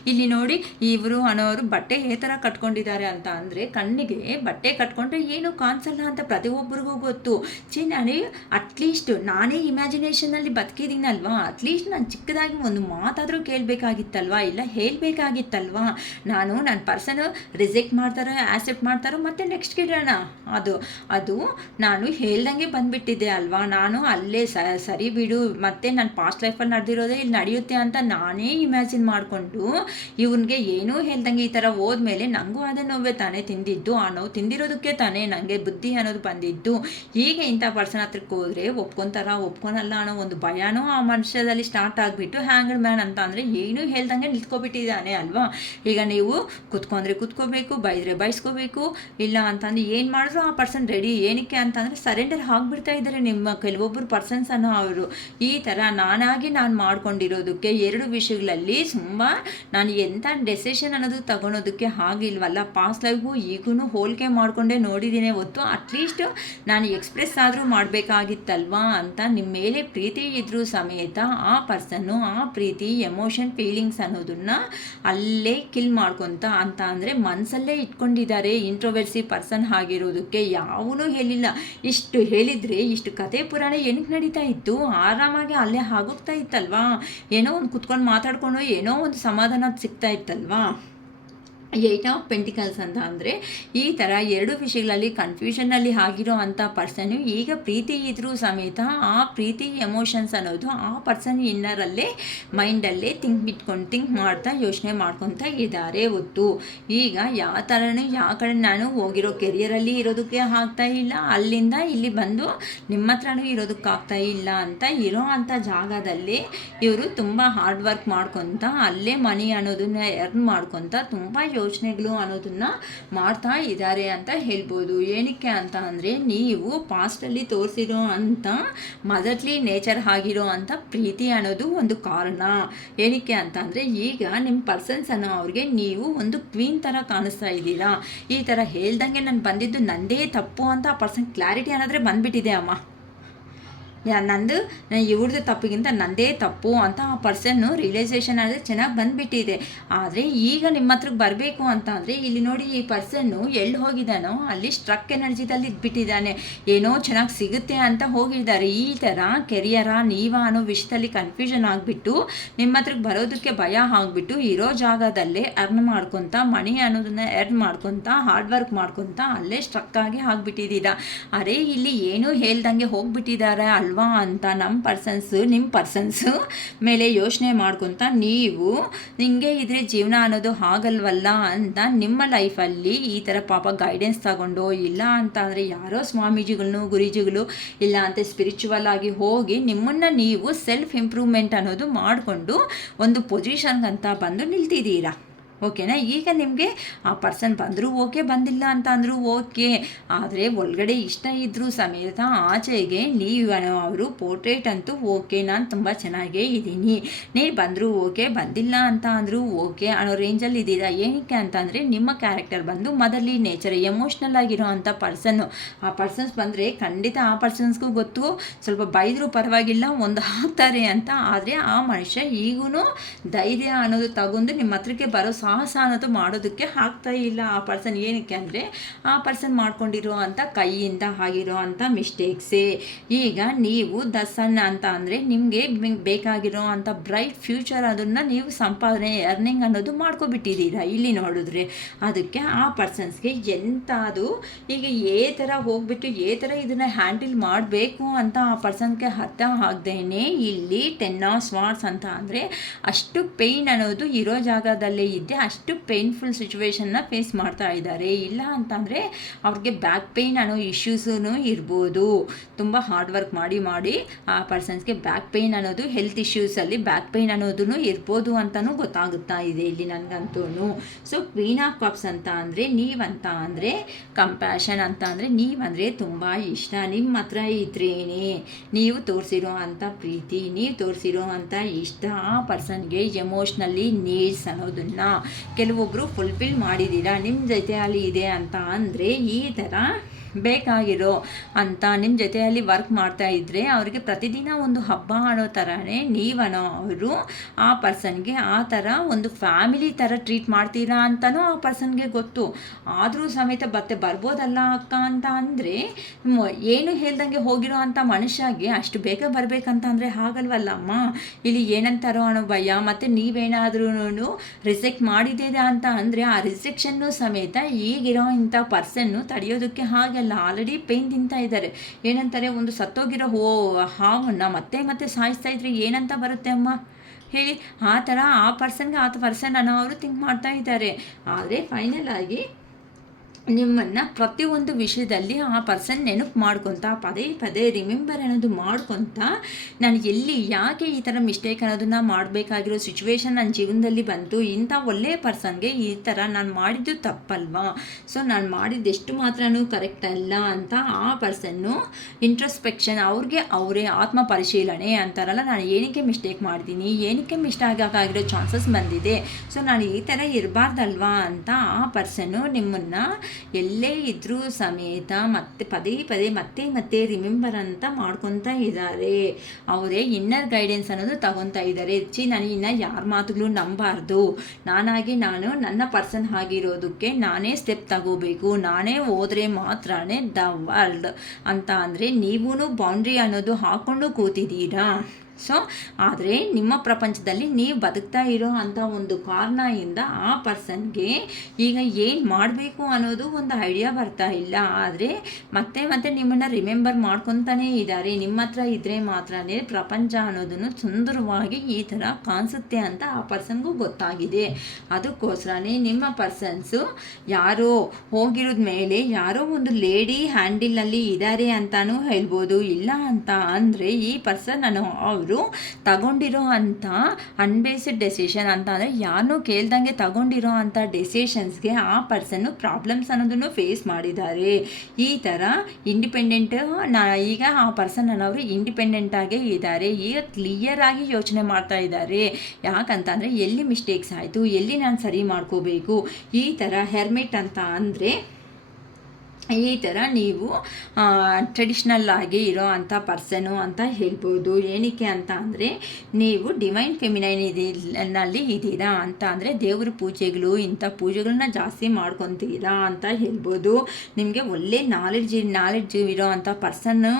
ಇಲ್ಲಿ ನೋಡಿ, ಇವರು ಅನ್ನೋರು ಬಟ್ಟೆ ಈ ಥರ ಕಟ್ಕೊಂಡಿದ್ದಾರೆ ಅಂತ ಅಂದರೆ ಕಣ್ಣಿಗೆ ಬಟ್ಟೆ ಕಟ್ಕೊಂಡ್ರೆ ಏನು ಕಾಣಿಸಲ್ಲ ಅಂತ ಪ್ರತಿಯೊಬ್ಬರಿಗೂ ಗೊತ್ತು. ನಾನೇ ಅಟ್ಲೀಸ್ಟ್ ನಾನೇ ಇಮ್ಯಾಜಿನೇಷನಲ್ಲಿ ಬದುಕಿದ್ದೀನಲ್ವಾ, ಅಟ್ಲೀಸ್ಟ್ ನಾನು ಚಿಕ್ಕದಾಗಿ ಒಂದು ಮಾತಾದರೂ ಕೇಳಬೇಕಾಗಿತ್ತಲ್ವಾ, ಇಲ್ಲ ಹೇಳಬೇಕಾಗಿತ್ತಲ್ವಾ. ನನ್ನ ಪರ್ಸನು ರಿಜೆಕ್ಟ್ ಮಾಡ್ತಾರೋ ಆ್ಯಕ್ಸೆಪ್ಟ್ ಮಾಡ್ತಾರೋ ಮತ್ತು ನೆಕ್ಸ್ಟ್ ಗಿಡೋಣ, ಅದು ನಾನು ಹೇಳ್ದಂಗೆ ಬಂದುಬಿಟ್ಟಿದ್ದೆ ಅಲ್ವಾ. ನಾನು ಅಲ್ಲೇ ಸರಿ ಬಿಡು, ಮತ್ತು ನನ್ನ ಪಾಸ್ಟ್ ಲೈಫಲ್ಲಿ ನಡೆದಿರೋದೇ ಇಲ್ಲಿ ನಡೆಯುತ್ತೆ ಅಂತ ನಾನೇ ಇಮ್ಯಾಜಿನ್ ಮಾಡಿಕೊಂಡು ಇವನಿಗೆ ಏನೂ ಹೇಳ್ದಂಗೆ ಈ ಥರ ಹೋದ್ಮೇಲೆ ನನಗೂ ಅದೇ ನೋವೇ ತಾನೇ ತಿಂದಿದ್ದು. ಆ ನೋವು ತಿಂದಿರೋದಕ್ಕೆ ತಾನೇ ನನಗೆ ಬುದ್ಧಿ ಅನ್ನೋದು ಬಂದಿದ್ದು. ಈಗ ಇಂಥ ಪರ್ಸನ್ ಹತ್ರಕ್ಕೆ ಹೋದರೆ ಒಪ್ಕೊನಲ್ಲ ಅನ್ನೋ ಒಂದು ಭಯನೂ ಆ ಮನುಷ್ಯದಲ್ಲಿ ಸ್ಟಾರ್ಟ್ ಆಗಿಬಿಟ್ಟು ಹ್ಯಾಂಗರ್ ಮ್ಯಾನ್ ಅಂತ ಅಂದರೆ ಏನೂ ಹೇಳ್ದಂಗೆ ನಿಂತ್ಕೊಬಿಟ್ಟಿದ್ದಾನೆ ಅಲ್ವಾ. ಈಗ ನೀವು ಕುತ್ಕೋಬೇಕು, ಬೈದರೆ ಬೈಸ್ಕೋಬೇಕು, ಇಲ್ಲ ಅಂತಂದ್ರೆ ಏನು ಮಾಡಿದ್ರು ಆ ಪರ್ಸನ್ ರೆಡಿ. ಏನಕ್ಕೆ ಅಂತಂದರೆ ಸರೆಂಡರ್ ಆಗಿಬಿಡ್ತಾ ಇದ್ದಾರೆ ನಿಮ್ಮ ಕೆಲವೊಬ್ಬರು ಪರ್ಸನ್ಸ್ ಅನ್ನೋ ಅವರು. ಈ ಥರ ನಾನು ಮಾಡ್ಕೊಂಡಿರೋದಕ್ಕೆ 2 ವಿಷಯಗಳಲ್ಲಿ ನಾನು ಎಂಥ ಡೆಸಿಷನ್ ಅನ್ನೋದು ತಗೊಳೋದಕ್ಕೆ ಆಗಿಲ್ವಲ್ಲ. ಪಾಸ್ಟ್ ಲೈಫ್ಗೂ ಈಗೂ ಹೋಲಿಕೆ ಮಾಡಿಕೊಂಡೇ ನೋಡಿದ್ದೀನಿ ಹೊತ್ತು ಅಟ್ಲೀಸ್ಟ್ ನಾನು ಎಕ್ಸ್ಪ್ರೆಸ್ ಆದರೂ ಮಾಡಬೇಕಾಗಿತ್ತಲ್ವಾ ಅಂತ ನಿಮ್ಮ ಮೇಲೆ ಪ್ರೀತಿ ಇದ್ರೂ ಸಮೇತ ಆ ಪರ್ಸನ್ನು ಆ ಪ್ರೀತಿ ಎಮೋಷನ್ ಫೀಲಿಂಗ್ಸ್ ಅನ್ನೋದನ್ನು ಅಲ್ಲೇ ಕಿಲ್ ಮಾಡ್ಕೊತ ಅಂತ ಅಂದರೆ ಮನಸ್ಸಲ್ಲೇ ಇಟ್ಕೊಂಡಿದ್ದಾರೆ. ಇಂಟ್ರೋವರ್ಸಿ ಪರ್ಸನ್ ಆಗಿರೋದಕ್ಕೆ ಯಾವೂ ಹೇಳಿಲ್ಲ. ಇಷ್ಟು ಹೇಳಿದರೆ ಇಷ್ಟು ಕತೆ ಪುರಾಣ ಏನಕ್ಕೆ ನಡೀತಾ ಇತ್ತು, ಆರಾಮಾಗಿ ಅಲ್ಲೇ ಆಗೋಗ್ತಾ ಇತ್ತಲ್ವಾ. ಏನೋ ಒಂದು ಕುತ್ಕೊಂಡು ಮಾತಾಡ್ಕೊಂಡು ಏನೋ ಒಂದು ಸಮಾಧಾನ ಸಿಗ್ತಾ ಇತ್ತಲ್ವಾ. 8 ಆಫ್ ಪೆಂಟಿಕಲ್ಸ್ ಅಂತ ಅಂದರೆ ಈ ಥರ 2 ವಿಷಯಗಳಲ್ಲಿ ಕನ್ಫ್ಯೂಷನ್ನಲ್ಲಿ ಆಗಿರೋ ಅಂಥ ಪರ್ಸನ್ನು ಈಗ ಪ್ರೀತಿ ಇದ್ರೂ ಸಮೇತ ಆ ಪ್ರೀತಿ ಎಮೋಷನ್ಸ್ ಅನ್ನೋದು ಆ ಪರ್ಸನ್ ಇನ್ನರಲ್ಲೇ ಮೈಂಡಲ್ಲೇ ಥಿಂಕ್ ಮಾಡ್ತಾ ಯೋಚನೆ ಮಾಡ್ಕೊತಾ ಇದ್ದಾರೆ ಹೊತ್ತು. ಈಗ ಯಾವ ಕಡೆ ನಾನು ಹೋಗಿರೋ ಕೆರಿಯರಲ್ಲಿ ಇರೋದಕ್ಕೆ ಆಗ್ತಾ ಇಲ್ಲ, ಅಲ್ಲಿಂದ ಇಲ್ಲಿ ಬಂದು ನಿಮ್ಮ ಹತ್ರನೂ ಇರೋದಕ್ಕಾಗ್ತಾ ಇಲ್ಲ ಅಂತ ಇರೋ ಅಂಥ ಜಾಗದಲ್ಲಿ ಇವರು ತುಂಬ ಹಾರ್ಡ್ ವರ್ಕ್ ಮಾಡ್ಕೊತ ಅಲ್ಲೇ ಮನಿ ಅನ್ನೋದನ್ನ ಎರ್ನ್ ಮಾಡ್ಕೊತ ತುಂಬ ಯೋಚನೆಗಳು ಅನ್ನೋದನ್ನ ಮಾಡ್ತಾ ಇದ್ದಾರೆ ಅಂತ ಹೇಳ್ಬೋದು. ಏನಕ್ಕೆ ಅಂತ ಅಂದರೆ ನೀವು ಪಾಸ್ಟಲ್ಲಿ ತೋರಿಸಿರೋ ಅಂಥ ಮದರ್ಲಿ ನೇಚರ್ ಆಗಿರೋ ಅಂಥ ಪ್ರೀತಿ ಅನ್ನೋದು ಒಂದು ಕಾರಣ. ಏನಕ್ಕೆ ಅಂತ ಅಂದರೆ ಈಗ ನಿಮ್ಮ ಪರ್ಸನ್ಸ್ ಅನ್ನೋ ಅವ್ರಿಗೆ ನೀವು ಒಂದು ಕ್ವೀನ್ ಥರ ಕಾಣಿಸ್ತಾ ಇದ್ದೀರಾ. ಈ ಥರ ಹೇಳ್ದಂಗೆ ನಾನು ಬಂದಿದ್ದು ನಂದೇ ತಪ್ಪು ಅಂತ ಆ ಪರ್ಸನ್ ಕ್ಲಾರಿಟಿ ಅನ್ನೋದ್ರೆ ಬಂದುಬಿಟ್ಟಿದೆ ಅಮ್ಮ. ನಂದು ಇವ್ರದ್ದು ತಪ್ಪಿಗಿಂತ ನಂದೇ ತಪ್ಪು ಅಂತ ಆ ಪರ್ಸನ್ನು ರಿಯಲೈಸೇಷನ್ ಆದರೆ ಚೆನ್ನಾಗಿ ಬಂದುಬಿಟ್ಟಿದೆ. ಆದರೆ ಈಗ ನಿಮ್ಮ ಹತ್ರಕ್ಕೆ ಬರಬೇಕು ಅಂತ ಅಂದರೆ ಇಲ್ಲಿ ನೋಡಿ, ಈ ಪರ್ಸನ್ನು ಎಲ್ಲಿ ಹೋಗಿದ್ದಾನೋ ಅಲ್ಲಿ ಸ್ಟ್ರಕ್ ಎನರ್ಜಿದಲ್ಲಿ ಇದ್ಬಿಟ್ಟಿದ್ದಾನೆ. ಏನೋ ಚೆನ್ನಾಗಿ ಸಿಗುತ್ತೆ ಅಂತ ಹೋಗಿದ್ದಾರೆ. ಈ ಥರ ಕೆರಿಯರಾ ನೀವಾ ಅನ್ನೋ ವಿಷಯದಲ್ಲಿ ಕನ್ಫ್ಯೂಷನ್ ಆಗಿಬಿಟ್ಟು ನಿಮ್ಮ ಹತ್ರಕ್ಕೆ ಬರೋದಕ್ಕೆ ಭಯ ಆಗಿಬಿಟ್ಟು ಇರೋ ಜಾಗದಲ್ಲೇ ಅರ್ನ್ ಮಾಡ್ಕೊತ ಮನಿ ಅನ್ನೋದನ್ನ ಎರ್ನ್ ಮಾಡ್ಕೊತ ಹಾರ್ಡ್ ವರ್ಕ್ ಮಾಡ್ಕೊತ ಅಲ್ಲೇ ಸ್ಟ್ರಕ್ ಆಗಿ ಆಗಿಬಿಟ್ಟಿದ್ದೀರಾ. ಅರೆ ಇಲ್ಲಿ ಏನೂ ಹೇಳ್ದಂಗೆ ಹೋಗ್ಬಿಟ್ಟಿದ್ದಾರೆ ಅಲ್ವಾ ಅಂತ ನಿಮ್ಮ ಪರ್ಸನ್ಸು ಮೇಲೆ ಯೋಚನೆ ಮಾಡ್ಕೊತ ನೀವು ಹಿಂಗೆ ಇದ್ರೆ ಜೀವನ ಅನ್ನೋದು ಆಗಲ್ವಲ್ಲ ಅಂತ ನಿಮ್ಮ ಲೈಫಲ್ಲಿ ಈ ಥರ ಪಾಪ ಗೈಡೆನ್ಸ್ ತಗೊಂಡು ಇಲ್ಲ ಅಂತ ಅಂದರೆ ಯಾರೋ ಸ್ವಾಮೀಜಿಗಳನ್ನು ಗುರೂಜಿಗಳು ಇಲ್ಲ ಅಂತ ಸ್ಪಿರಿಚುವಲ್ ಆಗಿ ಹೋಗಿ ನಿಮ್ಮನ್ನು ನೀವು ಸೆಲ್ಫ್ ಇಂಪ್ರೂವ್ಮೆಂಟ್ ಅನ್ನೋದು ಮಾಡಿಕೊಂಡು ಒಂದು ಪೊಸಿಷನ್ಗಂತ ಬಂದು ನಿಲ್ತಿದ್ದೀರಾ. ಓಕೆನಾ. ಈಗ ನಿಮಗೆ ಆ ಪರ್ಸನ್ ಬಂದರೂ ಓಕೆ, ಬಂದಿಲ್ಲ ಅಂತ ಅಂದರೂ ಓಕೆ. ಆದರೆ ಒಳಗಡೆ ಇಷ್ಟ ಇದ್ದರೂ ಸಮೇತ ಆಚೆಗೆ ನೀವು ಅವರು ಪೋರ್ಟ್ರೇಟ್ ಅಂತೂ ಓಕೆ, ನಾನು ತುಂಬ ಚೆನ್ನಾಗೇ ಇದ್ದೀನಿ, ನೀನು ಬಂದರೂ ಓಕೆ, ಬಂದಿಲ್ಲ ಅಂತ ಅಂದರೂ ಓಕೆ ಅನ್ನೋ ರೇಂಜಲ್ಲಿ ಇದ್ದೀರಾ. ಏನಕ್ಕೆ ಅಂತಂದರೆ ನಿಮ್ಮ ಕ್ಯಾರೆಕ್ಟರ್ ಬಂದು ಮದರ್ಲಿ ನೇಚರ್ ಎಮೋಷ್ನಲ್ ಆಗಿರೋ ಅಂಥ ಪರ್ಸನ್ನು. ಆ ಪರ್ಸನ್ಸ್ ಬಂದರೆ ಖಂಡಿತ ಆ ಪರ್ಸನ್ಸ್ಗೂ ಗೊತ್ತು, ಸ್ವಲ್ಪ ಬೈದರೂ ಪರವಾಗಿಲ್ಲ ಒಂದು ಹಾಕ್ತಾರೆ ಅಂತ. ಆದರೆ ಆ ಮನುಷ್ಯ ಈಗೂ ಧೈರ್ಯ ಅನ್ನೋದು ತಗೊಂಡು ನಿಮ್ಮ ಹತ್ರಕ್ಕೆ ಬರೋ ಸಾಹಸ ಅನ್ನೋದು ಮಾಡೋದಕ್ಕೆ ಆಗ್ತಾ ಇಲ್ಲ ಆ ಪರ್ಸನ್. ಏನಕ್ಕೆ ಅಂದರೆ ಆ ಪರ್ಸನ್ ಮಾಡ್ಕೊಂಡಿರೋ ಅಂಥ ಕೈಯಿಂದ ಆಗಿರೋ ಅಂಥ ಮಿಸ್ಟೇಕ್ಸೇ. ಈಗ ನೀವು ದ ಸನ್ ಅಂತ ಅಂದರೆ ನಿಮಗೆ ಬೇಕಾಗಿರೋ ಅಂಥ ಬ್ರೈಟ್ ಫ್ಯೂಚರ್ ಅದನ್ನು ನೀವು ಸಂಪಾದನೆ ಅರ್ನಿಂಗ್ ಅನ್ನೋದು ಮಾಡ್ಕೊಬಿಟ್ಟಿದ್ದೀರಾ ಇಲ್ಲಿ ನೋಡಿದ್ರೆ. ಅದಕ್ಕೆ ಆ ಪರ್ಸನ್ಸ್ಗೆ ಎಂಥದ್ದು ಈಗ ಥರ ಹೋಗ್ಬಿಟ್ಟು ಥರ ಇದನ್ನು ಹ್ಯಾಂಡಲ್ ಮಾಡಬೇಕು ಅಂತ ಆ ಪರ್ಸನ್ಗೆ ಅರ್ಥ ಆಗದೇನೆ ಇಲ್ಲಿ 10 ಆಫ್ ಸ್ವಾರ್ಡ್ಸ್ ಅಂತ ಅಂದರೆ ಅಷ್ಟು ಪೇಯ್ನ್ ಅನ್ನೋದು ಇರೋ ಜಾಗದಲ್ಲೇ ಇದ್ದೆ ಅಷ್ಟು ಪೇಯ್ನ್ಫುಲ್ ಸಿಚುವೇಶನ್ನ ಫೇಸ್ ಮಾಡ್ತಾ ಇದ್ದಾರೆ. ಇಲ್ಲ ಅಂತಂದರೆ ಅವ್ರಿಗೆ ಬ್ಯಾಕ್ ಪೇಯ್ನ್ ಅನ್ನೋ ಇಶ್ಯೂಸೂ ಇರ್ಬೋದು. ತುಂಬ ಹಾರ್ಡ್ ವರ್ಕ್ ಮಾಡಿ ಆ ಪರ್ಸನ್ಸ್ಗೆ ಬ್ಯಾಕ್ ಪೇಯ್ನ್ ಅನ್ನೋದು ಹೆಲ್ತ್ ಇಶ್ಯೂಸಲ್ಲಿ ಬ್ಯಾಕ್ ಪೇಯ್ನ್ ಅನ್ನೋದು ಇರ್ಬೋದು ಅಂತಲೂ ಗೊತ್ತಾಗುತ್ತಾ ಇದೆ ಇಲ್ಲಿ ನನಗಂತೂ. ಸೊ ಕ್ವೀನ್ ಆಫ್ ಕಪ್ಸ್ ಅಂತ ಅಂದರೆ ನೀವಂತ ಅಂದರೆ ಕಂಪ್ಯಾಷನ್ ಅಂತ ಅಂದರೆ ನೀವಂದರೆ ತುಂಬ ಇಷ್ಟ. ನಿಮ್ಮ ಹತ್ರ ಇದ್ರೇನೆ ನೀವು ತೋರಿಸಿರೋ ಅಂಥ ಪ್ರೀತಿ, ನೀವು ತೋರಿಸಿರೋ ಅಂಥ ಇಷ್ಟ ಆ ಪರ್ಸನ್ಗೆ ಎಮೋಷ್ನಲಿ ನೀಡ್ಸ್ ಅನ್ನೋದನ್ನು ಕೆಲವೊಬ್ಬರು ಫುಲ್ಫಿಲ್ ಮಾಡಿದ್ದೀರಾ. ನಿಮ್ಮ ಜೊತೆಯಲ್ಲಿ ಇದೆ ಅಂತ ಅಂದರೆ ಈ ಥರ ಬೇಕಾಗಿರೋ ಅಂತ ನಿಮ್ಮ ಜೊತೆಯಲ್ಲಿ ವರ್ಕ್ ಮಾಡ್ತಾ ಇದ್ದರೆ ಅವರಿಗೆ ಪ್ರತಿದಿನ ಒಂದು ಹಬ್ಬ ಆಡೋ ಥರನೇ ನೀವನೋ ಅವರು ಆ ಪರ್ಸನ್ಗೆ ಆ ಥರ ಒಂದು ಫ್ಯಾಮಿಲಿ ಥರ ಟ್ರೀಟ್ ಮಾಡ್ತೀರಾ ಅಂತಲೂ ಆ ಪರ್ಸನ್ಗೆ ಗೊತ್ತು. ಆದರೂ ಸಮೇತ ಬರ್ಬೋದಲ್ಲ ಅಕ್ಕ ಅಂತ ಅಂದರೆ ಏನು ಹೇಳ್ದಂಗೆ ಹೋಗಿರೋ ಅಂಥ ಮನುಷ್ಯಗೆ ಅಷ್ಟು ಬೇಗ ಬರಬೇಕಂತ ಅಂದರೆ ಹಾಗಲ್ವಲ್ಲಮ್ಮ. ಇಲ್ಲಿ ಏನಂತಾರೋ ಅನ್ನೋ ಭಯ, ಮತ್ತು ನೀವೇನಾದ್ರೂ ರಿಜೆಕ್ಟ್ ಮಾಡಿದ್ದೀರಾ ಅಂತ ಅಂದರೆ ಆ ರಿಜೆಕ್ಷನ್ನು ಸಮೇತ ಈಗಿರೋ ಇಂಥ ಪರ್ಸನ್ನು ತಡೆಯೋದಕ್ಕೆ ಹಾಗೆ ಆಲ್ರೆಡಿ ಪೇಯ್ನ್ ತಿಂತಾ ಇದ್ದಾರೆ. ಏನಂತಾರೆ, ಒಂದು ಸತ್ತೋಗಿರೋ ಹಾವನ್ನು ಮತ್ತೆ ಸಾಯಿಸ್ತಾ ಇದ್ರೆ ಏನಂತ ಬರುತ್ತೆ ಅಮ್ಮ ಹೇಳಿ. ಆ ಥರ ಆ ಪರ್ಸನ್ ಅನ್ನೋರು ಥಿಂಕ್ ಮಾಡ್ತಾ ಇದ್ದಾರೆ. ಆದರೆ ಫೈನಲ್ ಆಗಿ ನಿಮ್ಮನ್ನು ಪ್ರತಿಯೊಂದು ವಿಷಯದಲ್ಲಿ ಆ ಪರ್ಸನ್ ನೆನಪು ಮಾಡ್ಕೊತ ಪದೇ ರಿಮೆಂಬರ್ ಅನ್ನೋದು ಮಾಡ್ಕೊತ ನಾನು ಎಲ್ಲಿ ಯಾಕೆ ಈ ಥರ ಮಿಸ್ಟೇಕ್ ಅನ್ನೋದನ್ನು ಮಾಡಬೇಕಾಗಿರೋ ಸಿಚುವೇಶನ್ ನನ್ನ ಜೀವನದಲ್ಲಿ ಬಂತು, ಇಂಥ ಒಳ್ಳೆಯ ಪರ್ಸನ್ಗೆ ಈ ಥರ ನಾನು ಮಾಡಿದ್ದು ತಪ್ಪಲ್ವಾ, ಸೊ ನಾನು ಮಾಡಿದ್ದೆಷ್ಟು ಮಾತ್ರನೂ ಕರೆಕ್ಟ್ ಅಲ್ಲ ಅಂತ ಆ ಪರ್ಸನ್ನು ಇಂಟ್ರಸ್ಪೆಕ್ಷನ್ ಅವ್ರಿಗೆ ಅವರೇ ಆತ್ಮ ಪರಿಶೀಲನೆ ಅಂತಾರಲ್ಲ, ನಾನು ಏನಕ್ಕೆ ಮಿಸ್ಟೇಕ್ ಮಾಡಿದ್ದೀನಿ, ಏನಕ್ಕೆ ಮಿಸ್ಟೇಕ್ ಆಗಿರೋ ಚಾನ್ಸಸ್ ಬಂದಿದೆ, ಸೊ ನಾನು ಈ ಥರ ಇರಬಾರ್ದಲ್ವಾ ಅಂತ ಆ ಪರ್ಸನ್ನು ನಿಮ್ಮನ್ನು ಎಲ್ಲೇ ಇದ್ರೂ ಸಮೇತ ಪದೇ ಮತ್ತೆ ರಿಮೆಂಬರ್ ಅಂತ ಮಾಡ್ಕೊತಾ ಇದ್ದಾರೆ. ಅವರೇ ಇನ್ನರ್ ಗೈಡೆನ್ಸ್ ಅನ್ನೋದು ತಗೊತಾ ಇದ್ದಾರೆ. ನಾನು ಇನ್ನು ಯಾರ ಮಾತುಗಳು ನಂಬಾರ್ದು, ನಾನು ನನ್ನ ಪರ್ಸನ್ ಆಗಿರೋದಕ್ಕೆ ನಾನೇ ಸ್ಟೆಪ್ ತಗೋಬೇಕು, ನಾನೇ ಹೋದ್ರೆ ಮಾತ್ರನೇ ದ ವರ್ಲ್ಡ್ ಅಂತ ಅಂದರೆ ನೀವೂ ಬೌಂಡ್ರಿ ಅನ್ನೋದು ಹಾಕ್ಕೊಂಡು ಕೂತಿದ್ದೀರಾ. ಸೊ ಆದರೆ ನಿಮ್ಮ ಪ್ರಪಂಚದಲ್ಲಿ ನೀವು ಬದುಕ್ತಾ ಇರೋ ಅಂಥ ಒಂದು ಕಾರಣದಿಂದ ಆ ಪರ್ಸನ್ಗೆ ಈಗ ಏನು ಮಾಡಬೇಕು ಅನ್ನೋದು ಒಂದು ಐಡಿಯಾ ಬರ್ತಾ ಇಲ್ಲ. ಆದರೆ ಮತ್ತೆ ನಿಮ್ಮನ್ನು ರಿಮೆಂಬರ್ ಮಾಡ್ಕೊತಾನೇ ಇದ್ದಾರೆ. ನಿಮ್ಮ ಹತ್ರ ಇದ್ದರೆ ಮಾತ್ರನೇ ಪ್ರಪಂಚ ಅನ್ನೋದನ್ನು ಸುಂದರವಾಗಿ ಈ ಥರ ಕಾಣಿಸುತ್ತೆ ಅಂತ ಆ ಪರ್ಸನ್ಗೂ ಗೊತ್ತಾಗಿದೆ. ಅದಕ್ಕೋಸ್ಕರನೇ ನಿಮ್ಮ ಪರ್ಸನ್ಸು ಯಾರೋ ಹೋಗಿರೋದ ಮೇಲೆ ಯಾರೋ ಒಂದು ಲೇಡಿ ಹ್ಯಾಂಡಲಲ್ಲಿ ಇದ್ದಾರೆ ಅಂತಲೂ ಹೇಳ್ಬೋದು. ಇಲ್ಲ ಅಂತ ಅಂದರೆ ಈ ಪರ್ಸನ್ ಅನ್ನೋ ಅವರು ತಗೊಂಡಿರೋ ಅಂಥ ಅನ್ಬೇಸ್ಡ್ ಡೆಸಿಷನ್ ಅಂತ ಅಂದರೆ ಯಾರನ್ನೂ ಕೇಳ್ದಂಗೆ ತಗೊಂಡಿರೋ ಅಂಥ ಡೆಸಿಷನ್ಸ್ಗೆ ಆ ಪರ್ಸನ್ನು ಪ್ರಾಬ್ಲಮ್ಸ್ ಅನ್ನೋದನ್ನು ಫೇಸ್ ಮಾಡಿದ್ದಾರೆ. ಈ ಥರ ಇಂಡಿಪೆಂಡೆಂಟ್ ಈಗ ಆ ಪರ್ಸನ್ ಅನ್ನೋರು ಇಂಡಿಪೆಂಡೆಂಟಾಗೇ ಇದ್ದಾರೆ. ಈಗ ಕ್ಲಿಯರಾಗಿ ಯೋಚನೆ ಮಾಡ್ತಾ ಇದ್ದಾರೆ. ಯಾಕಂತಂದರೆ ಎಲ್ಲಿ ಮಿಸ್ಟೇಕ್ಸ್ ಆಯಿತು, ಎಲ್ಲಿ ನಾನು ಸರಿ ಮಾಡ್ಕೋಬೇಕು. ಈ ಥರ ಹೆರ್ಮಿಟ್ ಅಂತ ಅಂದರೆ ಈ ಥರ ನೀವು ಟ್ರೆಡಿಷ್ನಲ್ ಆಗಿ ಇರೋ ಅಂಥ ಪರ್ಸನು ಅಂತ ಹೇಳ್ಬೋದು. ಏನಕ್ಕೆ ಅಂತ ಅಂದರೆ ನೀವು ಡಿವೈನ್ ಫೆಮಿನೈನ್ ನಲ್ಲಿ ಇದ್ದೀರಾ ಅಂತ ಅಂದರೆ ದೇವ್ರ ಪೂಜೆಗಳು ಇಂಥ ಪೂಜೆಗಳನ್ನ ಜಾಸ್ತಿ ಮಾಡ್ಕೊತೀರಾ ಅಂತ ಹೇಳ್ಬೋದು. ನಿಮಗೆ ಒಳ್ಳೆ ನಾಲೆಡ್ಜ್ ಇರೋ ಅಂಥ ಪರ್ಸನ್ನು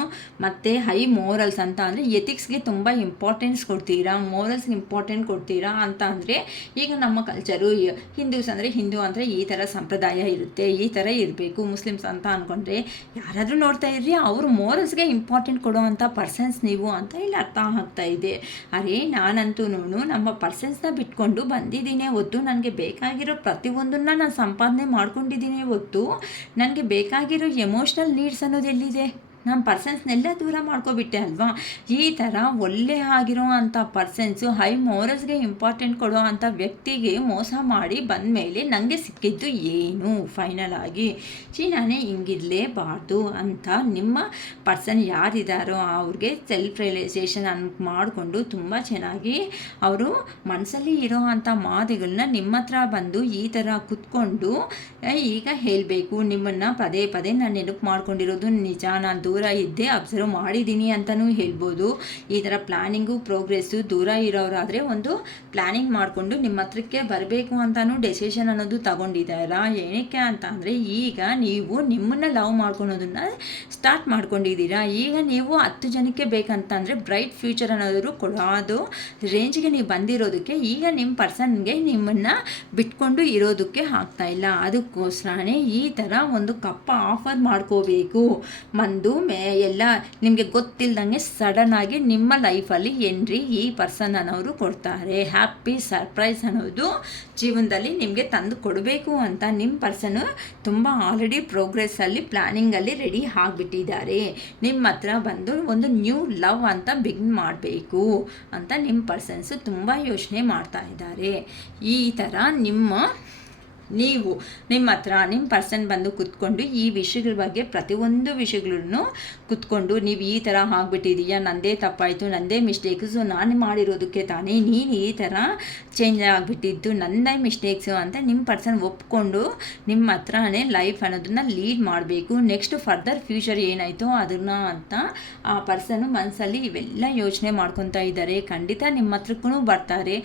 ಮತ್ತು ಹೈ ಮೋರಲ್ಸ್ ಅಂತ ಅಂದರೆ ಎಥಿಕ್ಸ್ಗೆ ತುಂಬ ಇಂಪಾರ್ಟೆನ್ಸ್ ಕೊಡ್ತೀರಾ, ಮೋರಲ್ಸ್ಗೆ ಇಂಪಾರ್ಟೆಂಟ್ ಕೊಡ್ತೀರಾ ಅಂತ ಅಂದರೆ ಈಗ ನಮ್ಮ ಕಲ್ಚರು ಹಿಂದೂಸ್ ಅಂದರೆ ಹಿಂದೂ ಅಂದರೆ ಈ ಥರ ಸಂಪ್ರದಾಯ ಇರುತ್ತೆ, ಈ ಥರ ಇರಬೇಕು. ಮುಸ್ಲಿಮ್ಸ್ ಅಂತ ಅಂದ್ಕೊಂಡ್ರೆ ಯಾರಾದರೂ ನೋಡ್ತಾ ಇರ್ರಿ ಅವರು ಮೋರಲ್ಸ್ಗೆ ಇಂಪಾರ್ಟೆಂಟ್ ಕೊಡೋ ಅಂಥ ಪರ್ಸನ್ಸ್ ನೀವು ಅಂತ ಇಲ್ಲಿ ಅರ್ಥ ಆಗ್ತಾ ಇದೆ. ಅರೆ ನಾನಂತೂ ನಮ್ಮ ಪರ್ಸನ್ಸ್ನ ಬಿಟ್ಕೊಂಡು ಬಂದಿದ್ದೀನಿ ಹೊತ್ತು ನನಗೆ ಬೇಕಾಗಿರೋ ಪ್ರತಿಯೊಂದನ್ನು ನಾನು ಸಂಪಾದನೆ ಮಾಡ್ಕೊಂಡಿದ್ದೀನಿ ಹೊತ್ತು ನನಗೆ ಬೇಕಾಗಿರೋ ಎಮೋಷ್ನಲ್ ನೀಡ್ಸ್ ಅನ್ನೋದು ಎಲ್ಲಿದೆ? ನಮ್ಮ ಪರ್ಸನ್ಸ್ನೆಲ್ಲ ದೂರ ಮಾಡ್ಕೊಬಿಟ್ಟೆ ಅಲ್ವಾ. ಈ ಥರ ಒಳ್ಳೆ ಆಗಿರೋ ಅಂಥ ಪರ್ಸನ್ಸು ಹೈ ಮೋರಲ್ಸ್ಗೆ ಇಂಪಾರ್ಟೆಂಟ್ ಕೊಡೋ ಅಂಥ ವ್ಯಕ್ತಿಗೆ ಮೋಸ ಮಾಡಿ ಬಂದ ಮೇಲೆ ನನಗೆ ಸಿಕ್ಕಿದ್ದು ಏನು ಫೈನಲ್ ಆಗಿ ನಾನೇ ಹಿಂಗಿರಲೇಬಾರ್ದು ಅಂತ ನಿಮ್ಮ ಪರ್ಸನ್ ಯಾರಿದ್ದಾರೋ ಅವ್ರಿಗೆ ಸೆಲ್ಫ್ ರಿಯಲೈಸೇಷನ್ ಮಾಡಿಕೊಂಡು ತುಂಬ ಚೆನ್ನಾಗಿ ಅವರು ಮನಸ್ಸಲ್ಲಿ ಇರೋ ಅಂಥ ಮಾತುಗಳನ್ನ ನಿಮ್ಮ ಹತ್ರ ಬಂದು ಈ ಥರ ಕುತ್ಕೊಂಡು ಈಗ ಹೇಳಬೇಕು. ನಿಮ್ಮನ್ನು ಪದೇ ನಾನು ನೆನಪು ಮಾಡ್ಕೊಂಡಿರೋದು ನಿಜ, ನಾನು ದೂರ ಇದ್ದೆ ಅಬ್ಸರ್ವ್ ಮಾಡಿದ್ದೀನಿ ಅಂತಲೂ ಹೇಳ್ಬೋದು. ಈ ಥರ ಪ್ಲ್ಯಾನಿಂಗು ಪ್ರೋಗ್ರೆಸ್ಸು ದೂರ ಇರೋರಾದರೆ ಒಂದು ಪ್ಲ್ಯಾನಿಂಗ್ ಮಾಡಿಕೊಂಡು ನಿಮ್ಮ ಹತ್ರಕ್ಕೆ ಬರಬೇಕು ಅಂತಲೂ ಡೆಸಿಷನ್ ಅನ್ನೋದು ತಗೊಂಡಿದ್ದಾರಾ. ಏನಕ್ಕೆ ಅಂತ ಅಂದರೆ ಈಗ ನೀವು ನಿಮ್ಮನ್ನು ಲವ್ ಮಾಡ್ಕೊಳೋದನ್ನು ಸ್ಟಾರ್ಟ್ ಮಾಡ್ಕೊಂಡಿದ್ದೀರಾ. ಈಗ ನೀವು 10 ಜನಕ್ಕೆ ಬೇಕಂತಂದರೆ ಬ್ರೈಟ್ ಫ್ಯೂಚರ್ ಅನ್ನೋದು ಕೊಡೋದು ರೇಂಜ್ಗೆ ನೀವು ಬಂದಿರೋದಕ್ಕೆ ಈಗ ನಿಮ್ಮ ಪರ್ಸನ್ಗೆ ನಿಮ್ಮನ್ನು ಬಿಟ್ಕೊಂಡು ಇರೋದಕ್ಕೆ ಆಗ್ತಾಯಿಲ್ಲ. ಅದಕ್ಕೋಸ್ಕರನೇ ಈ ಥರ ಒಂದು ಕಪ್ಪ ಆಫರ್ ಮಾಡ್ಕೋಬೇಕು. ಎಲ್ಲ ನಿಮಗೆ ಗೊತ್ತಿಲ್ಲದಂಗೆ ಸಡನ್ನಾಗಿ ನಿಮ್ಮ ಲೈಫಲ್ಲಿ ಎಂಟ್ರಿ ಈ ಪರ್ಸನ್ ಅನ್ನೋರು ಕೊಡ್ತಾರೆ. ಹ್ಯಾಪಿ ಸರ್ಪ್ರೈಸ್ ಅನ್ನೋದು ಜೀವನದಲ್ಲಿ ನಿಮಗೆ ತಂದು ಕೊಡಬೇಕು ಅಂತ ನಿಮ್ಮ ಪರ್ಸನು ತುಂಬ ಆಲ್ರೆಡಿ ಪ್ರೋಗ್ರೆಸ್ಸಲ್ಲಿ ಪ್ಲ್ಯಾನಿಂಗಲ್ಲಿ ರೆಡಿ ಆಗಿಬಿಟ್ಟಿದ್ದಾರೆ. ನಿಮ್ಮ ಹತ್ರ ಬಂದು ಒಂದು ನ್ಯೂ ಲವ್ ಅಂತ ಬಿಗಿನ್ ಮಾಡಬೇಕು ಅಂತ ನಿಮ್ಮ ಪರ್ಸನ್ಸು ತುಂಬ ಯೋಚನೆ ಮಾಡ್ತಾ ಇದ್ದಾರೆ. ಈ ಥರ ನೀವು ನಿಮ್ಮ ಹತ್ರ ನಿಮ್ಮ ಪರ್ಸನ್ ಬಂದು ಕೂತ್ಕೊಂಡು ಈ ವಿಷಯಗಳ ಬಗ್ಗೆ ಪ್ರತಿಯೊಂದು ವಿಷಯಗಳನ್ನು ಕೂತ್ಕೊಂಡು ನೀವು ಈ ಥರ ಆಗಿಬಿಟ್ಟಿದೀಯಾ, ನನ್ನದೇ ತಪ್ಪಾಯಿತು, ನನ್ನದೇ ಮಿಸ್ಟೇಕ್ಸು, ನಾನು ಮಾಡಿರೋದಕ್ಕೆ ತಾನೇ ನೀನು ಈ ಥರ ಚೇಂಜ್ ಆಗಿಬಿಟ್ಟಿದ್ದು, ನನ್ನದೇ ಮಿಸ್ಟೇಕ್ಸು ಅಂತ ನಿಮ್ಮ ಪರ್ಸನ್ ಒಪ್ಕೊಂಡು ನಿಮ್ಮ ಹತ್ರನೇ ಲೈಫ್ ಅನ್ನೋದನ್ನು ಲೀಡ್ ಮಾಡಬೇಕು. ನೆಕ್ಸ್ಟ್ ಫರ್ದರ್ ಫ್ಯೂಚರ್ ಏನಾಯಿತೋ ಅದನ್ನು ಅಂತ ಆ ಪರ್ಸನ್ನು ಮನಸ್ಸಲ್ಲಿ ಇವೆಲ್ಲ ಯೋಚನೆ ಮಾಡ್ಕೊತಾ ಇದ್ದಾರೆ. ಖಂಡಿತ ನಿಮ್ಮ ಹತ್ರಕ್ಕೂ ಬರ್ತಾರೆ.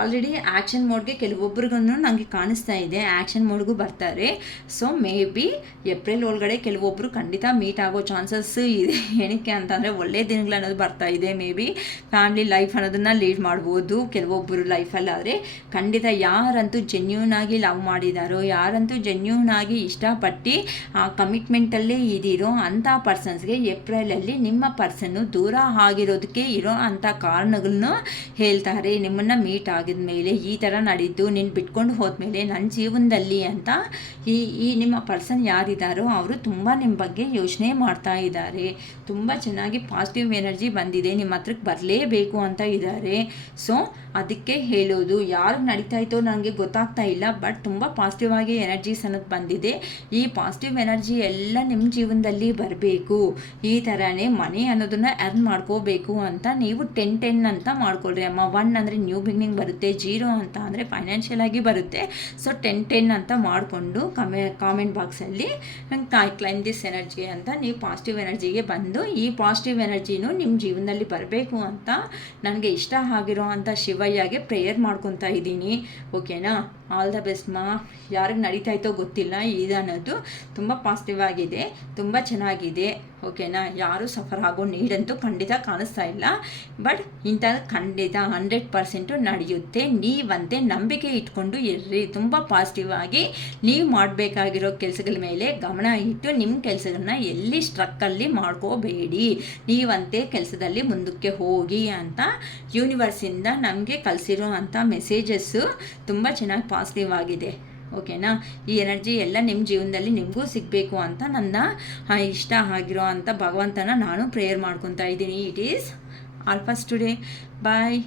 ಆಲ್ರೆಡಿ ಆ್ಯಕ್ಷನ್ ಮೋಡ್ಗೆ ಕೆಲವೊಬ್ರಿಗೂ ನನಗೆ ಕಾಣಿಸ್ತಾ ಇದೆ, ಆ್ಯಕ್ಷನ್ ಮೋಡ್ಗೂ ಬರ್ತಾರೆ. ಸೊ ಮೇ ಬಿ ಏಪ್ರಿಲ್ ಒಳಗಡೆ ಕೆಲವೊಬ್ಬರು ಖಂಡಿತ ಮೀಟ್ ಆಗೋ ಚಾನ್ಸಸ್ ಇದೆ. ಏನಕ್ಕೆ ಅಂತಂದರೆ ಒಳ್ಳೆಯ ದಿನಗಳು ಅನ್ನೋದು ಬರ್ತಾ ಇದೆ. ಮೇ ಬಿ ಫ್ಯಾಮಿಲಿ ಲೈಫ್ ಅನ್ನೋದನ್ನು ಲೀಡ್ ಮಾಡ್ಬೋದು ಕೆಲವೊಬ್ಬರು ಲೈಫಲ್ಲಾದರೆ. ಖಂಡಿತ ಯಾರಂತೂ ಜೆನ್ಯೂನಾಗಿ ಲವ್ ಮಾಡಿದಾರೋ, ಯಾರಂತೂ ಜೆನ್ಯೂನಾಗಿ ಇಷ್ಟಪಟ್ಟು ಆ ಕಮಿಟ್ಮೆಂಟಲ್ಲೇ ಇದ್ದೀರೋ ಅಂಥ ಪರ್ಸನ್ಸ್ಗೆ ಏಪ್ರಿಲಲ್ಲಿ ನಿಮ್ಮ ಪರ್ಸನ್ನು ದೂರ ಆಗಿರೋದಕ್ಕೆ ಇರೋ ಅಂಥ ಕಾರಣಗಳನ್ನ ಹೇಳ್ತಾರೆ. ನಿಮ್ಮನ್ನು ಮೀಟ್ ಆಗಿದ ಮೇಲೆ ಈ ಥರ ನಡೀತು, ನೀನು ಬಿಟ್ಕೊಂಡು ಹೋದ್ಮೇಲೆ ನನ್ನ ಜೀವನದಲ್ಲಿ ಅಂತ ಈ ನಿಮ್ಮ ಪರ್ಸನ್ ಯಾರಿದ್ದಾರೋ ಅವರು ತುಂಬ ನಿಮ್ಮ ಬಗ್ಗೆ ಯೋಚನೆ ಮಾಡ್ತಾ ಇದ್ದಾರೆ. ತುಂಬ ಚೆನ್ನಾಗಿ ಪಾಸಿಟಿವ್ ಎನರ್ಜಿ ಬಂದಿದೆ, ನಿಮ್ಮ ಹತ್ರಕ್ಕೆ ಬರಲೇಬೇಕು ಅಂತ ಇದ್ದಾರೆ. ಸೊ ಅದಕ್ಕೆ ಹೇಳೋದು ಯಾರಿಗೆ ನಡೀತಾ ಇತ್ತೋ ನನಗೆ ಗೊತ್ತಾಗ್ತಾ ಇಲ್ಲ, ಬಟ್ ತುಂಬ ಪಾಸಿಟಿವ್ ಆಗಿ ಎನರ್ಜೀಸ್ ಅನ್ನೋದು ಬಂದಿದೆ. ಈ ಪಾಸಿಟಿವ್ ಎನರ್ಜಿ ಎಲ್ಲ ನಿಮ್ಮ ಜೀವನದಲ್ಲಿ ಬರಬೇಕು. ಈ ಥರನೇ ಮನೆ ಅನ್ನೋದನ್ನು ಅರ್ನ್ ಮಾಡ್ಕೋಬೇಕು ಅಂತ ನೀವು 10-10 ಅಂತ ಮಾಡ್ಕೊಳ್ರಿ ಅಮ್ಮ. 1 ಅಂದರೆ ನ್ಯೂ ಬಿಗಿನಿಂಗ್ ಬರುತ್ತೆ, 0 ಅಂತ ಅಂದರೆ ಫೈನಾನ್ಷಿಯಲ್ ಆಗಿ ಬರುತ್ತೆ. ಸೊ 10-10 ಅಂತ ಮಾಡಿಕೊಂಡು ಕಾಮೆಂಟ್ ಬಾಕ್ಸಲ್ಲಿ ಕ್ಲೈಮ್ ದಿಸ್ ಎನರ್ಜಿ ಅಂತ ನೀವು ಪಾಸಿಟಿವ್ ಎನರ್ಜಿಗೆ ಬಂದು ಈ ಪಾಸಿಟಿವ್ ಎನರ್ಜಿನೂ ನಿಮ್ಮ ಜೀವನದಲ್ಲಿ ಬರಬೇಕು ಅಂತ ನನಗೆ ಇಷ್ಟ ಆಗಿರೋ ಅಂಥ ಶಿವಯ್ಯಗೆ ಪ್ರೇಯರ್ ಮಾಡ್ಕೊತಾ ಇದ್ದೀನಿ. ಓಕೆನಾ? ಆಲ್ ದ ಬೆಸ್ಟ್ ಮಾ. ಯಾರಿಗೆ ನಡೀತಾ ಇತ್ತೋ ಗೊತ್ತಿಲ್ಲ, ಇದನ್ನೋದು ತುಂಬ ಪಾಸಿಟಿವ್ ಆಗಿದೆ, ತುಂಬ ಚೆನ್ನಾಗಿದೆ. ಓಕೆನಾ? ಯಾರೂ ಸಫರ್ ಆಗೋ ನೀಡಂತೂ ಖಂಡಿತ ಕಾಣಿಸ್ತಾ ಇಲ್ಲ. ಬಟ್ ಇಂಥದ್ದು ಖಂಡಿತ 100% ನಡೆಯುತ್ತೆ. ನೀವಂತೆ ನಂಬಿಕೆ ಇಟ್ಕೊಂಡು ಇರ್ರಿ. ತುಂಬ ಪಾಸಿಟಿವ್ ಆಗಿ ನೀವು ಮಾಡಬೇಕಾಗಿರೋ ಕೆಲಸಗಳ ಮೇಲೆ ಗಮನ ಇಟ್ಟು ನಿಮ್ಮ ಕೆಲಸಗಳನ್ನ ಎಲ್ಲಿ ಸ್ಟ್ರಕ್ಕಲ್ಲಿ ಮಾಡ್ಕೋಬೇಡಿ. ನೀವಂತೆ ಕೆಲಸದಲ್ಲಿ ಮುಂದಕ್ಕೆ ಹೋಗಿ ಅಂತ ಯೂನಿವರ್ಸಿಂದ ನಮಗೆ ಕಳಿಸಿರೋ ಅಂಥ ಮೆಸೇಜಸ್ಸು ತುಂಬ ಚೆನ್ನಾಗಿ ಪಾಸಿಟಿವ್ ಆಗಿದೆ. ಓಕೆನಾ? ಈ ಎನರ್ಜಿ ಎಲ್ಲ ನಿಮ್ಮ ಜೀವನದಲ್ಲಿ ನಿಮಗೂ ಸಿಗಬೇಕು ಅಂತ ನನ್ನ ಇಷ್ಟ ಆಗಿರೋ ಅಂಥ ಭಗವಂತನ ನಾನು ಪ್ರೇಯರ್ ಮಾಡ್ಕೊತಾ ಇದ್ದೀನಿ. It is all for today. Bye.